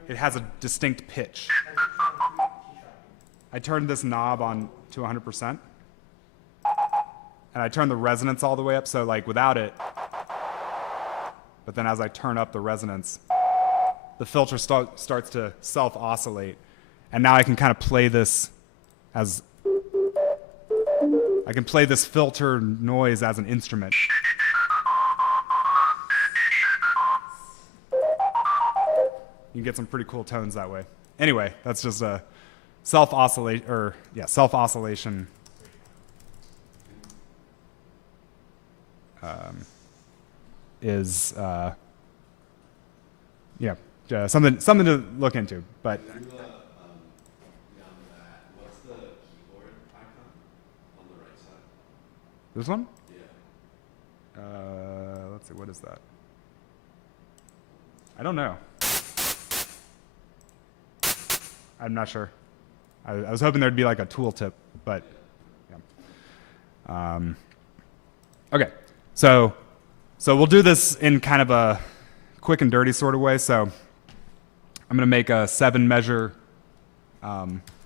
it has a distinct pitch. I turned this knob on to 100%, and I turned the resonance all the way up, so like without it, but then as I turn up the resonance, the filter starts to self-oscillate, and now I can kind of play this as, I can play this filter noise as an instrument. You can get some pretty cool tones that way. Anyway, that's just a self-oscillation is something to look into. But Beyond that, what's the keyboard icon on the right side? this one, Yeah. let's see, what is that? I don't know. I'm not sure. I was hoping there'd be like a tooltip, but yeah. Okay, so we'll do this in kind of a quick and dirty sort of way. So I'm gonna make a 7 measure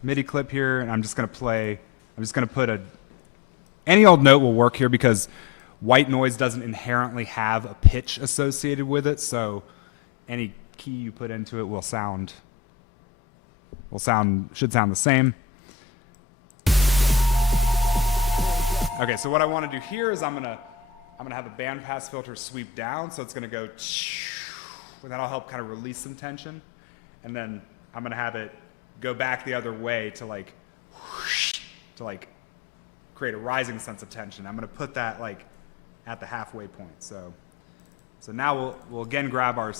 MIDI clip here, and I'm just gonna play I'm just going to put any old note will work here because white noise doesn't inherently have a pitch associated with it, so any key you put into it should sound the same. Okay, so what I want to do here is I'm gonna have a bandpass filter sweep down, so it's gonna go, and that'll help kind of release some tension, and then I'm gonna have it go back the other way to like create a rising sense of tension. I'm gonna put that like at the halfway point. So now we'll again grab that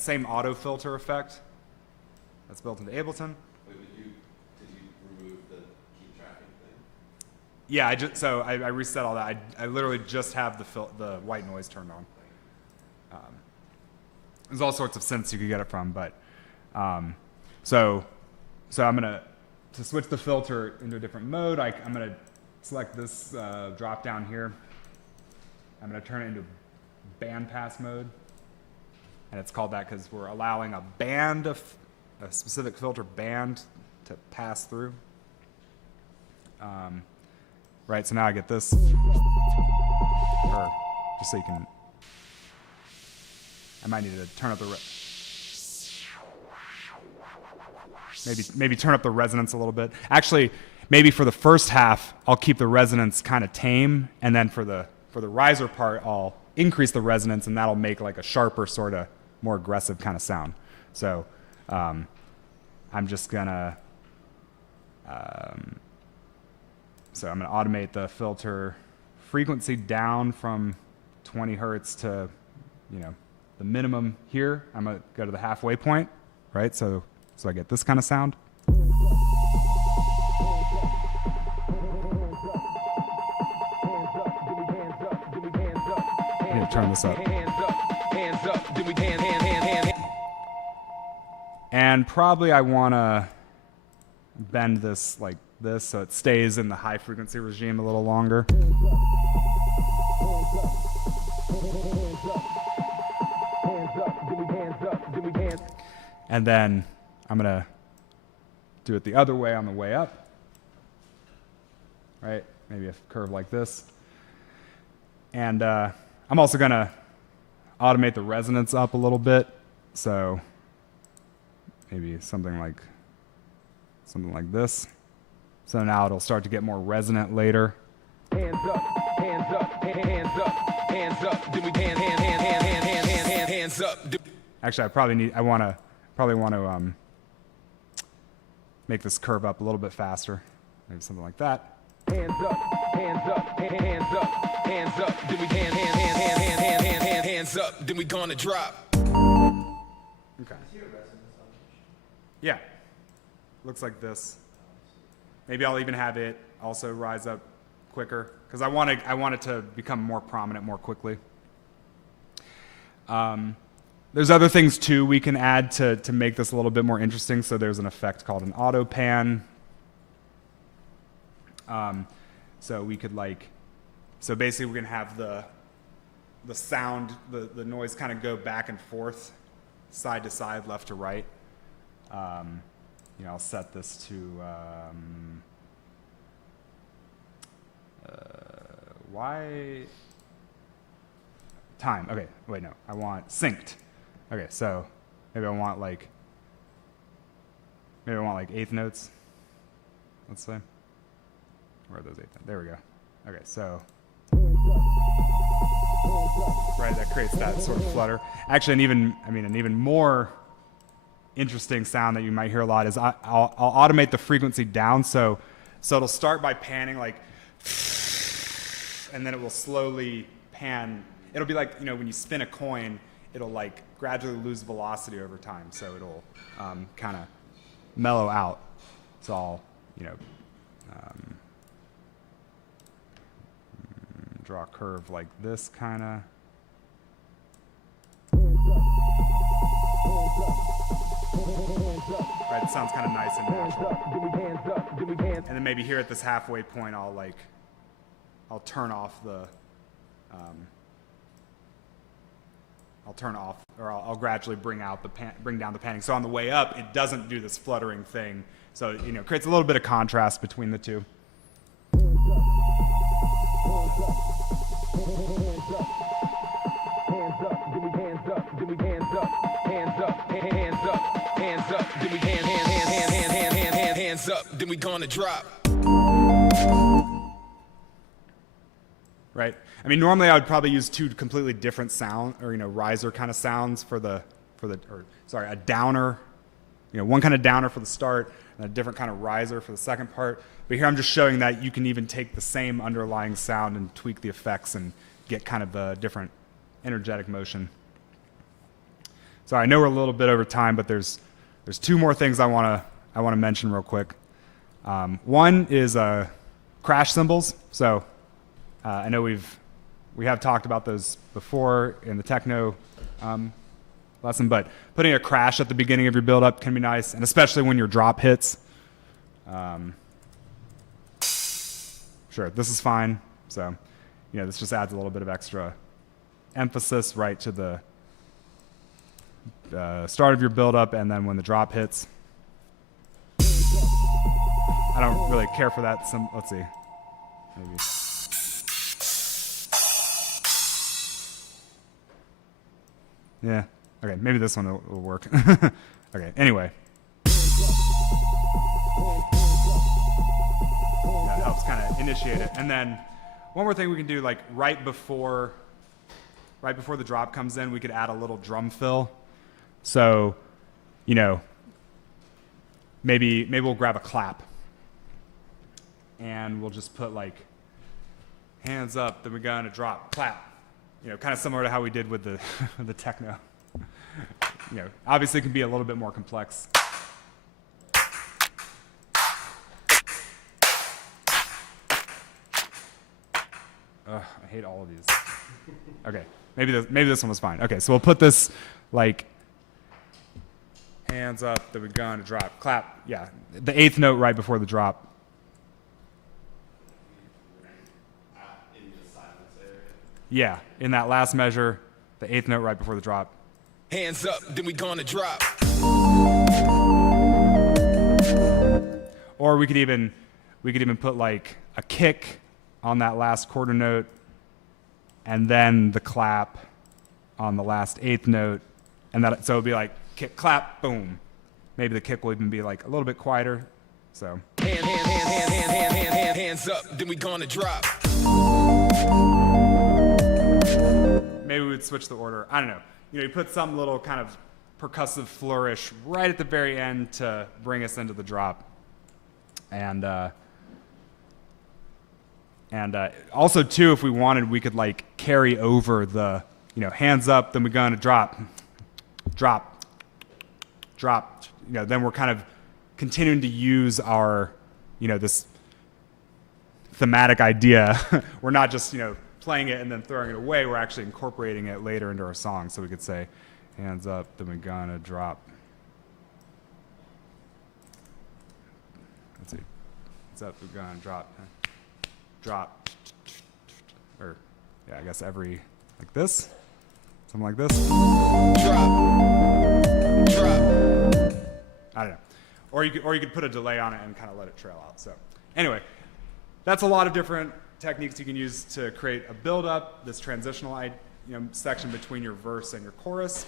same auto filter effect that's built into Ableton. Wait, did you remove the keep tracking thing? Yeah, I reset all that. I literally just have the white noise turned on. There's all sorts of synths you could get it from, but so I'm gonna to switch the filter into a different mode. I'm gonna select this drop down here. I'm gonna turn it into bandpass mode, and it's called that because we're allowing a specific filter band to pass through. Right, so now I get this, or just so you can, I might need to turn up the, maybe turn up the resonance a little bit. Actually, maybe for the first half, I'll keep the resonance kind of tame, and then for the riser part, I'll increase the resonance, and that'll make like a sharper, sort of more aggressive kind of sound. So I'm just gonna, so I'm going to automate the filter frequency down from 20 hertz to, the minimum here. I'm going to go to the halfway point, right? So I get this kind of sound. I need to turn this up. And probably I want to bend this like this so it stays in the high frequency regime a little longer. And then I'm gonna do it the other way on the way up, right? Maybe a curve like this. And I'm also gonna automate the resonance up a little bit, so maybe something like this. So now it'll start to get more resonant later. Hands up, hands up, hands up, hands up. Do we hands up? Actually, I probably want to make this curve up a little bit faster. Maybe something like that. Hands up, hands up, hands up, hands up. Do we hands up? Then we gonna drop. Okay. Yeah. Looks like this. Maybe I'll even have it also rise up quicker because I want it to become more prominent more quickly. There's other things too we can add to make this a little bit more interesting. So there's an effect called an auto pan. So we could so basically we're gonna have the sound, the noise kind of go back and forth, side to side, left to right. I'll set this to time. Okay, wait, no, I want synced. Okay, so maybe I want like eighth notes. Let's say. Where are those eighth notes? There we go. Okay, so right, that creates that sort of flutter. Actually, an even more interesting sound that you might hear a lot is I'll automate the frequency down, so it'll start by panning like, and then it will slowly pan. It'll be like when you spin a coin, it'll like gradually lose velocity over time, so it'll kind of mellow out. So I'll draw a curve like this kind of. Right, it sounds kind of nice and natural. And then maybe here at this halfway point, I'll turn off the, I'll gradually bring down the panning. So on the way up, it doesn't do this fluttering thing. So it creates a little bit of contrast between the two. Hands up, then we hands up, then we hands up, hands up, hands up, hands up, then we hands up, then we gonna drop. Right? I mean, normally I would probably use two completely different sound or, riser kind of sounds for a downer, one kind of downer for the start and a different kind of riser for the second part. But here I'm just showing that you can even take the same underlying sound and tweak the effects and get kind of a different energetic motion. So I know we're a little bit over time, but there's two more things I want to mention real quick. One is crash cymbals. So I know we have talked about those before in the techno lesson, but putting a crash at the beginning of your build-up can be nice, and especially when your drop hits. Sure, this is fine. So, this just adds a little bit of extra emphasis right to the start of your build-up, and then when the drop hits. I don't really care for that. Let's see, maybe. Yeah. Okay. Maybe this one will work. Okay. Anyway. That helps kind of initiate it. And then one more thing we can do, like right before the drop comes in, we could add a little drum fill. So, maybe we'll grab a clap, and we'll just put like hands up, then we're gonna drop, clap. Kind of similar to how we did with the the techno. Obviously it can be a little bit more complex. Ugh, I hate all of these. Okay, maybe this one was fine. Okay, so we'll put this like hands up, then we're gonna drop, clap. Yeah, the eighth note right before the drop. In the silence area. Yeah, in that last measure, the eighth note right before the drop. Hands up, then we gonna drop. Or we could even put like a kick on that last quarter note, and then the clap on the last eighth note, and so it'd be like kick, clap, boom. Maybe the kick will even be like a little bit quieter. So. Hands up, then we gonna drop. Maybe we'd switch the order. I don't know. You put some little kind of percussive flourish right at the very end to bring us into the drop. And also too, if we wanted, we could like carry over the, hands up, then we're gonna drop, drop, drop. Then we're kind of continuing to use our, this thematic idea. We're not just, playing it and then throwing it away. We're actually incorporating it later into our song. So we could say, hands up, then we're gonna drop. Let's see. Hands up, we're gonna drop. Drop. Or, yeah, I guess every, like this. Something like this. Drop. Drop. I don't know. Or you could put a delay on it and kind of let it trail out. So anyway, that's a lot of different techniques you can use to create a build-up, this transitional section between your verse and your chorus.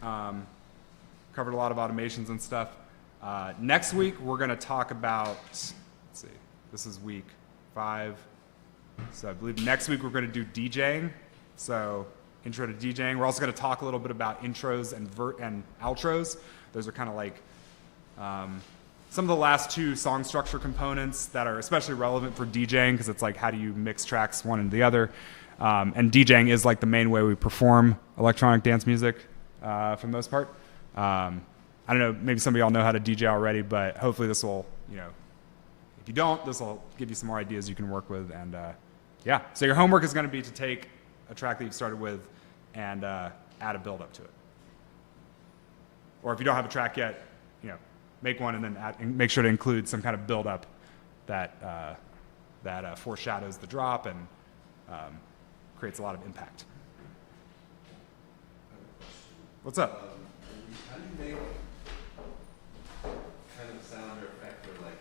Covered a lot of automations and stuff. Next week, we're going to talk about, let's see, this is week 5. So I believe next week we're going to do DJing. So intro to DJing. We're also going to talk a little bit about intros and outros. Those are kind of like some of the last two song structure components that are especially relevant for DJing, because it's like how do you mix tracks one into the other. And DJing is like the main way we perform electronic dance music for the most part. I don't know, maybe some of y'all know how to DJ already, but hopefully this will, if you don't, this will give you some more ideas you can work with. And yeah, so your homework is going to be to take a track that you've started with and add a build up to it. Or if you don't have a track yet, make one and then make sure to include some kind of build-up that foreshadows the drop and creates a lot of impact. What's up? How do you make kind of a sound or effect where like,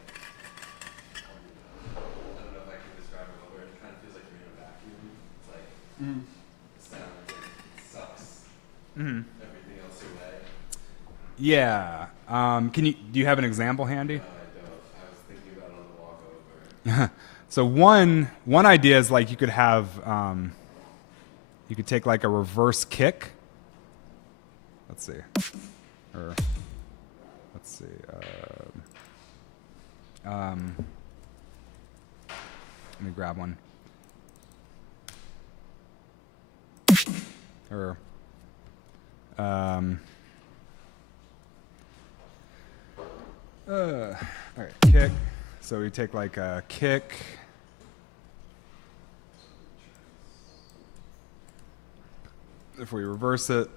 I don't know if I can describe it, but where it kind of feels like you're in a vacuum? sound sucks Mm-hmm. everything else away. Yeah. Do you have an example handy? No, I don't. I was thinking about it on the walk over. So one idea is like you could have you could take like a reverse kick. Let's see. Or let's see. Let me grab one. Or all right, kick. So we take like a kick. If we reverse it,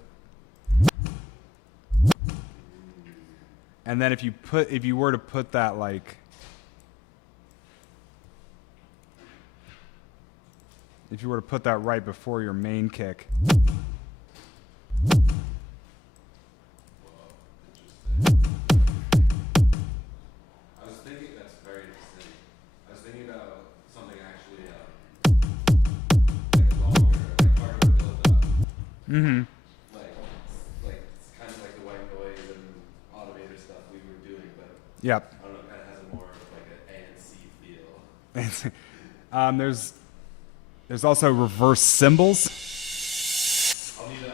and then if you were to put that like, if you were to put that right before your main kick, I was thinking that's very interesting. I was thinking about something actually like longer, like part of the build up. mm-hmm. Like it's kind of like the white noise and automator stuff we were doing, but Yep. I don't know, it kind of has a more of like an ANC feel. There's also reverse cymbals. I'll need to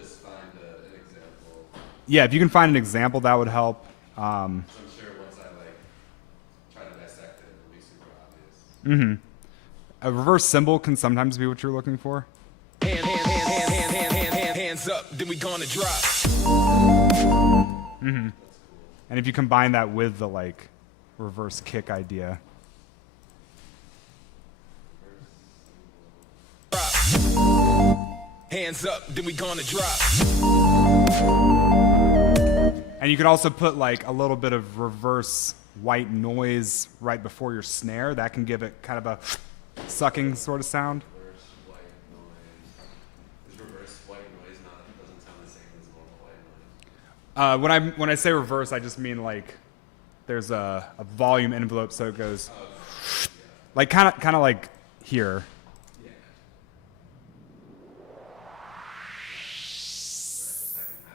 just find an example. Yeah, if you can find an example, that would help. So I'm sure once I like try to dissect it, it'll be super obvious. Mm-hmm. A reverse cymbal can sometimes be what you're looking for. Hands up, then we gonna drop. Mm-hmm. And if you combine that with the like reverse kick idea. Hands up, then we gonna drop. And you could also put like a little bit of reverse white noise right before your snare. That can give it kind of a sucking sort of sound. Reverse white noise. Is reverse white noise not doesn't sound the same as normal white noise? When I say reverse, I just mean like there's a volume envelope, so it goes like kind of like here. Yeah.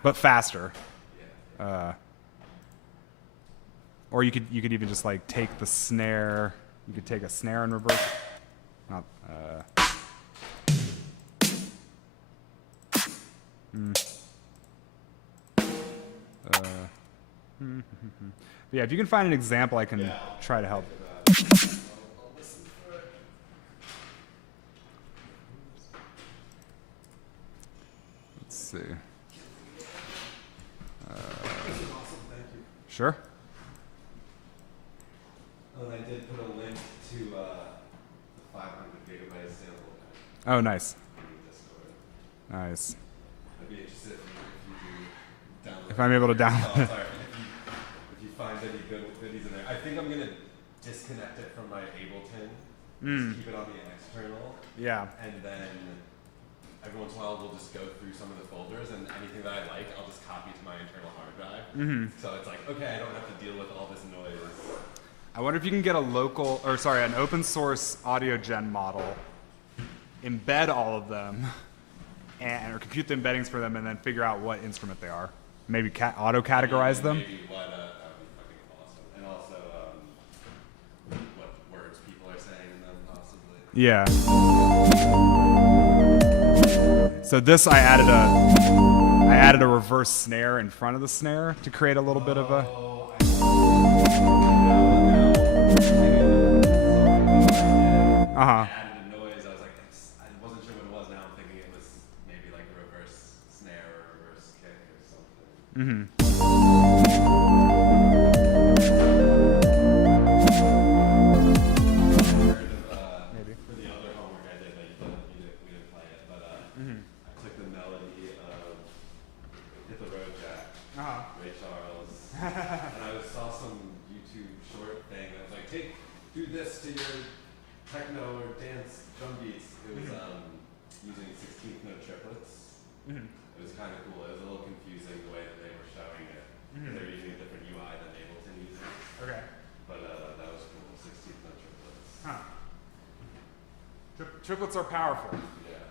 But faster. Yeah. Or you could even just like take the snare. You could take a snare and reverse. Not. But yeah, if you can find an example, I can try to help. I'll listen for it. Let's see. Awesome, thank you. Sure. And I did put a link to the 500 gigabyte sample Oh, nice. in Discord. Nice. I'd be interested if you download. If I'm able to download Oh, it. sorry. If you find any good goodies in there, I think I'm gonna disconnect it from my Ableton. Just keep it on the external, Yeah. and then every once in a while we'll just go through some of the folders, and anything that I like, I'll just copy to my internal hard drive. So it's like, okay, I don't have to deal with all this noise. I wonder if you can get an open source audio gen model, embed all of them, or compute the embeddings for them, and then figure out what instrument they are. Maybe auto categorize them. Maybe what that would be fucking awesome, and also what words people are saying in them possibly. Yeah. So this I added a reverse snare in front of the snare to create a little bit of a. Uh-huh. Added a noise. I was like, I wasn't sure what it was. Now I'm thinking it was maybe like a reverse snare or a reverse kick or something. Maybe. For the other homework I did, but we didn't play it. But I took the melody of "Hit the Road Jack," Ray Charles, and I saw some YouTube short thing that was like, do this to your techno or dance drum beats. It was using 16th note triplets. It was kind of cool. It was a little confusing the way that they were showing it. They were using a different UI than Ableton uses. Okay. But that was cool. 16th note triplets. Huh. Triplets are powerful. Yeah.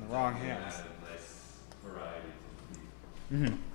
in the wrong Definitely hands. add a nice variety to the beat. Mm-hmm.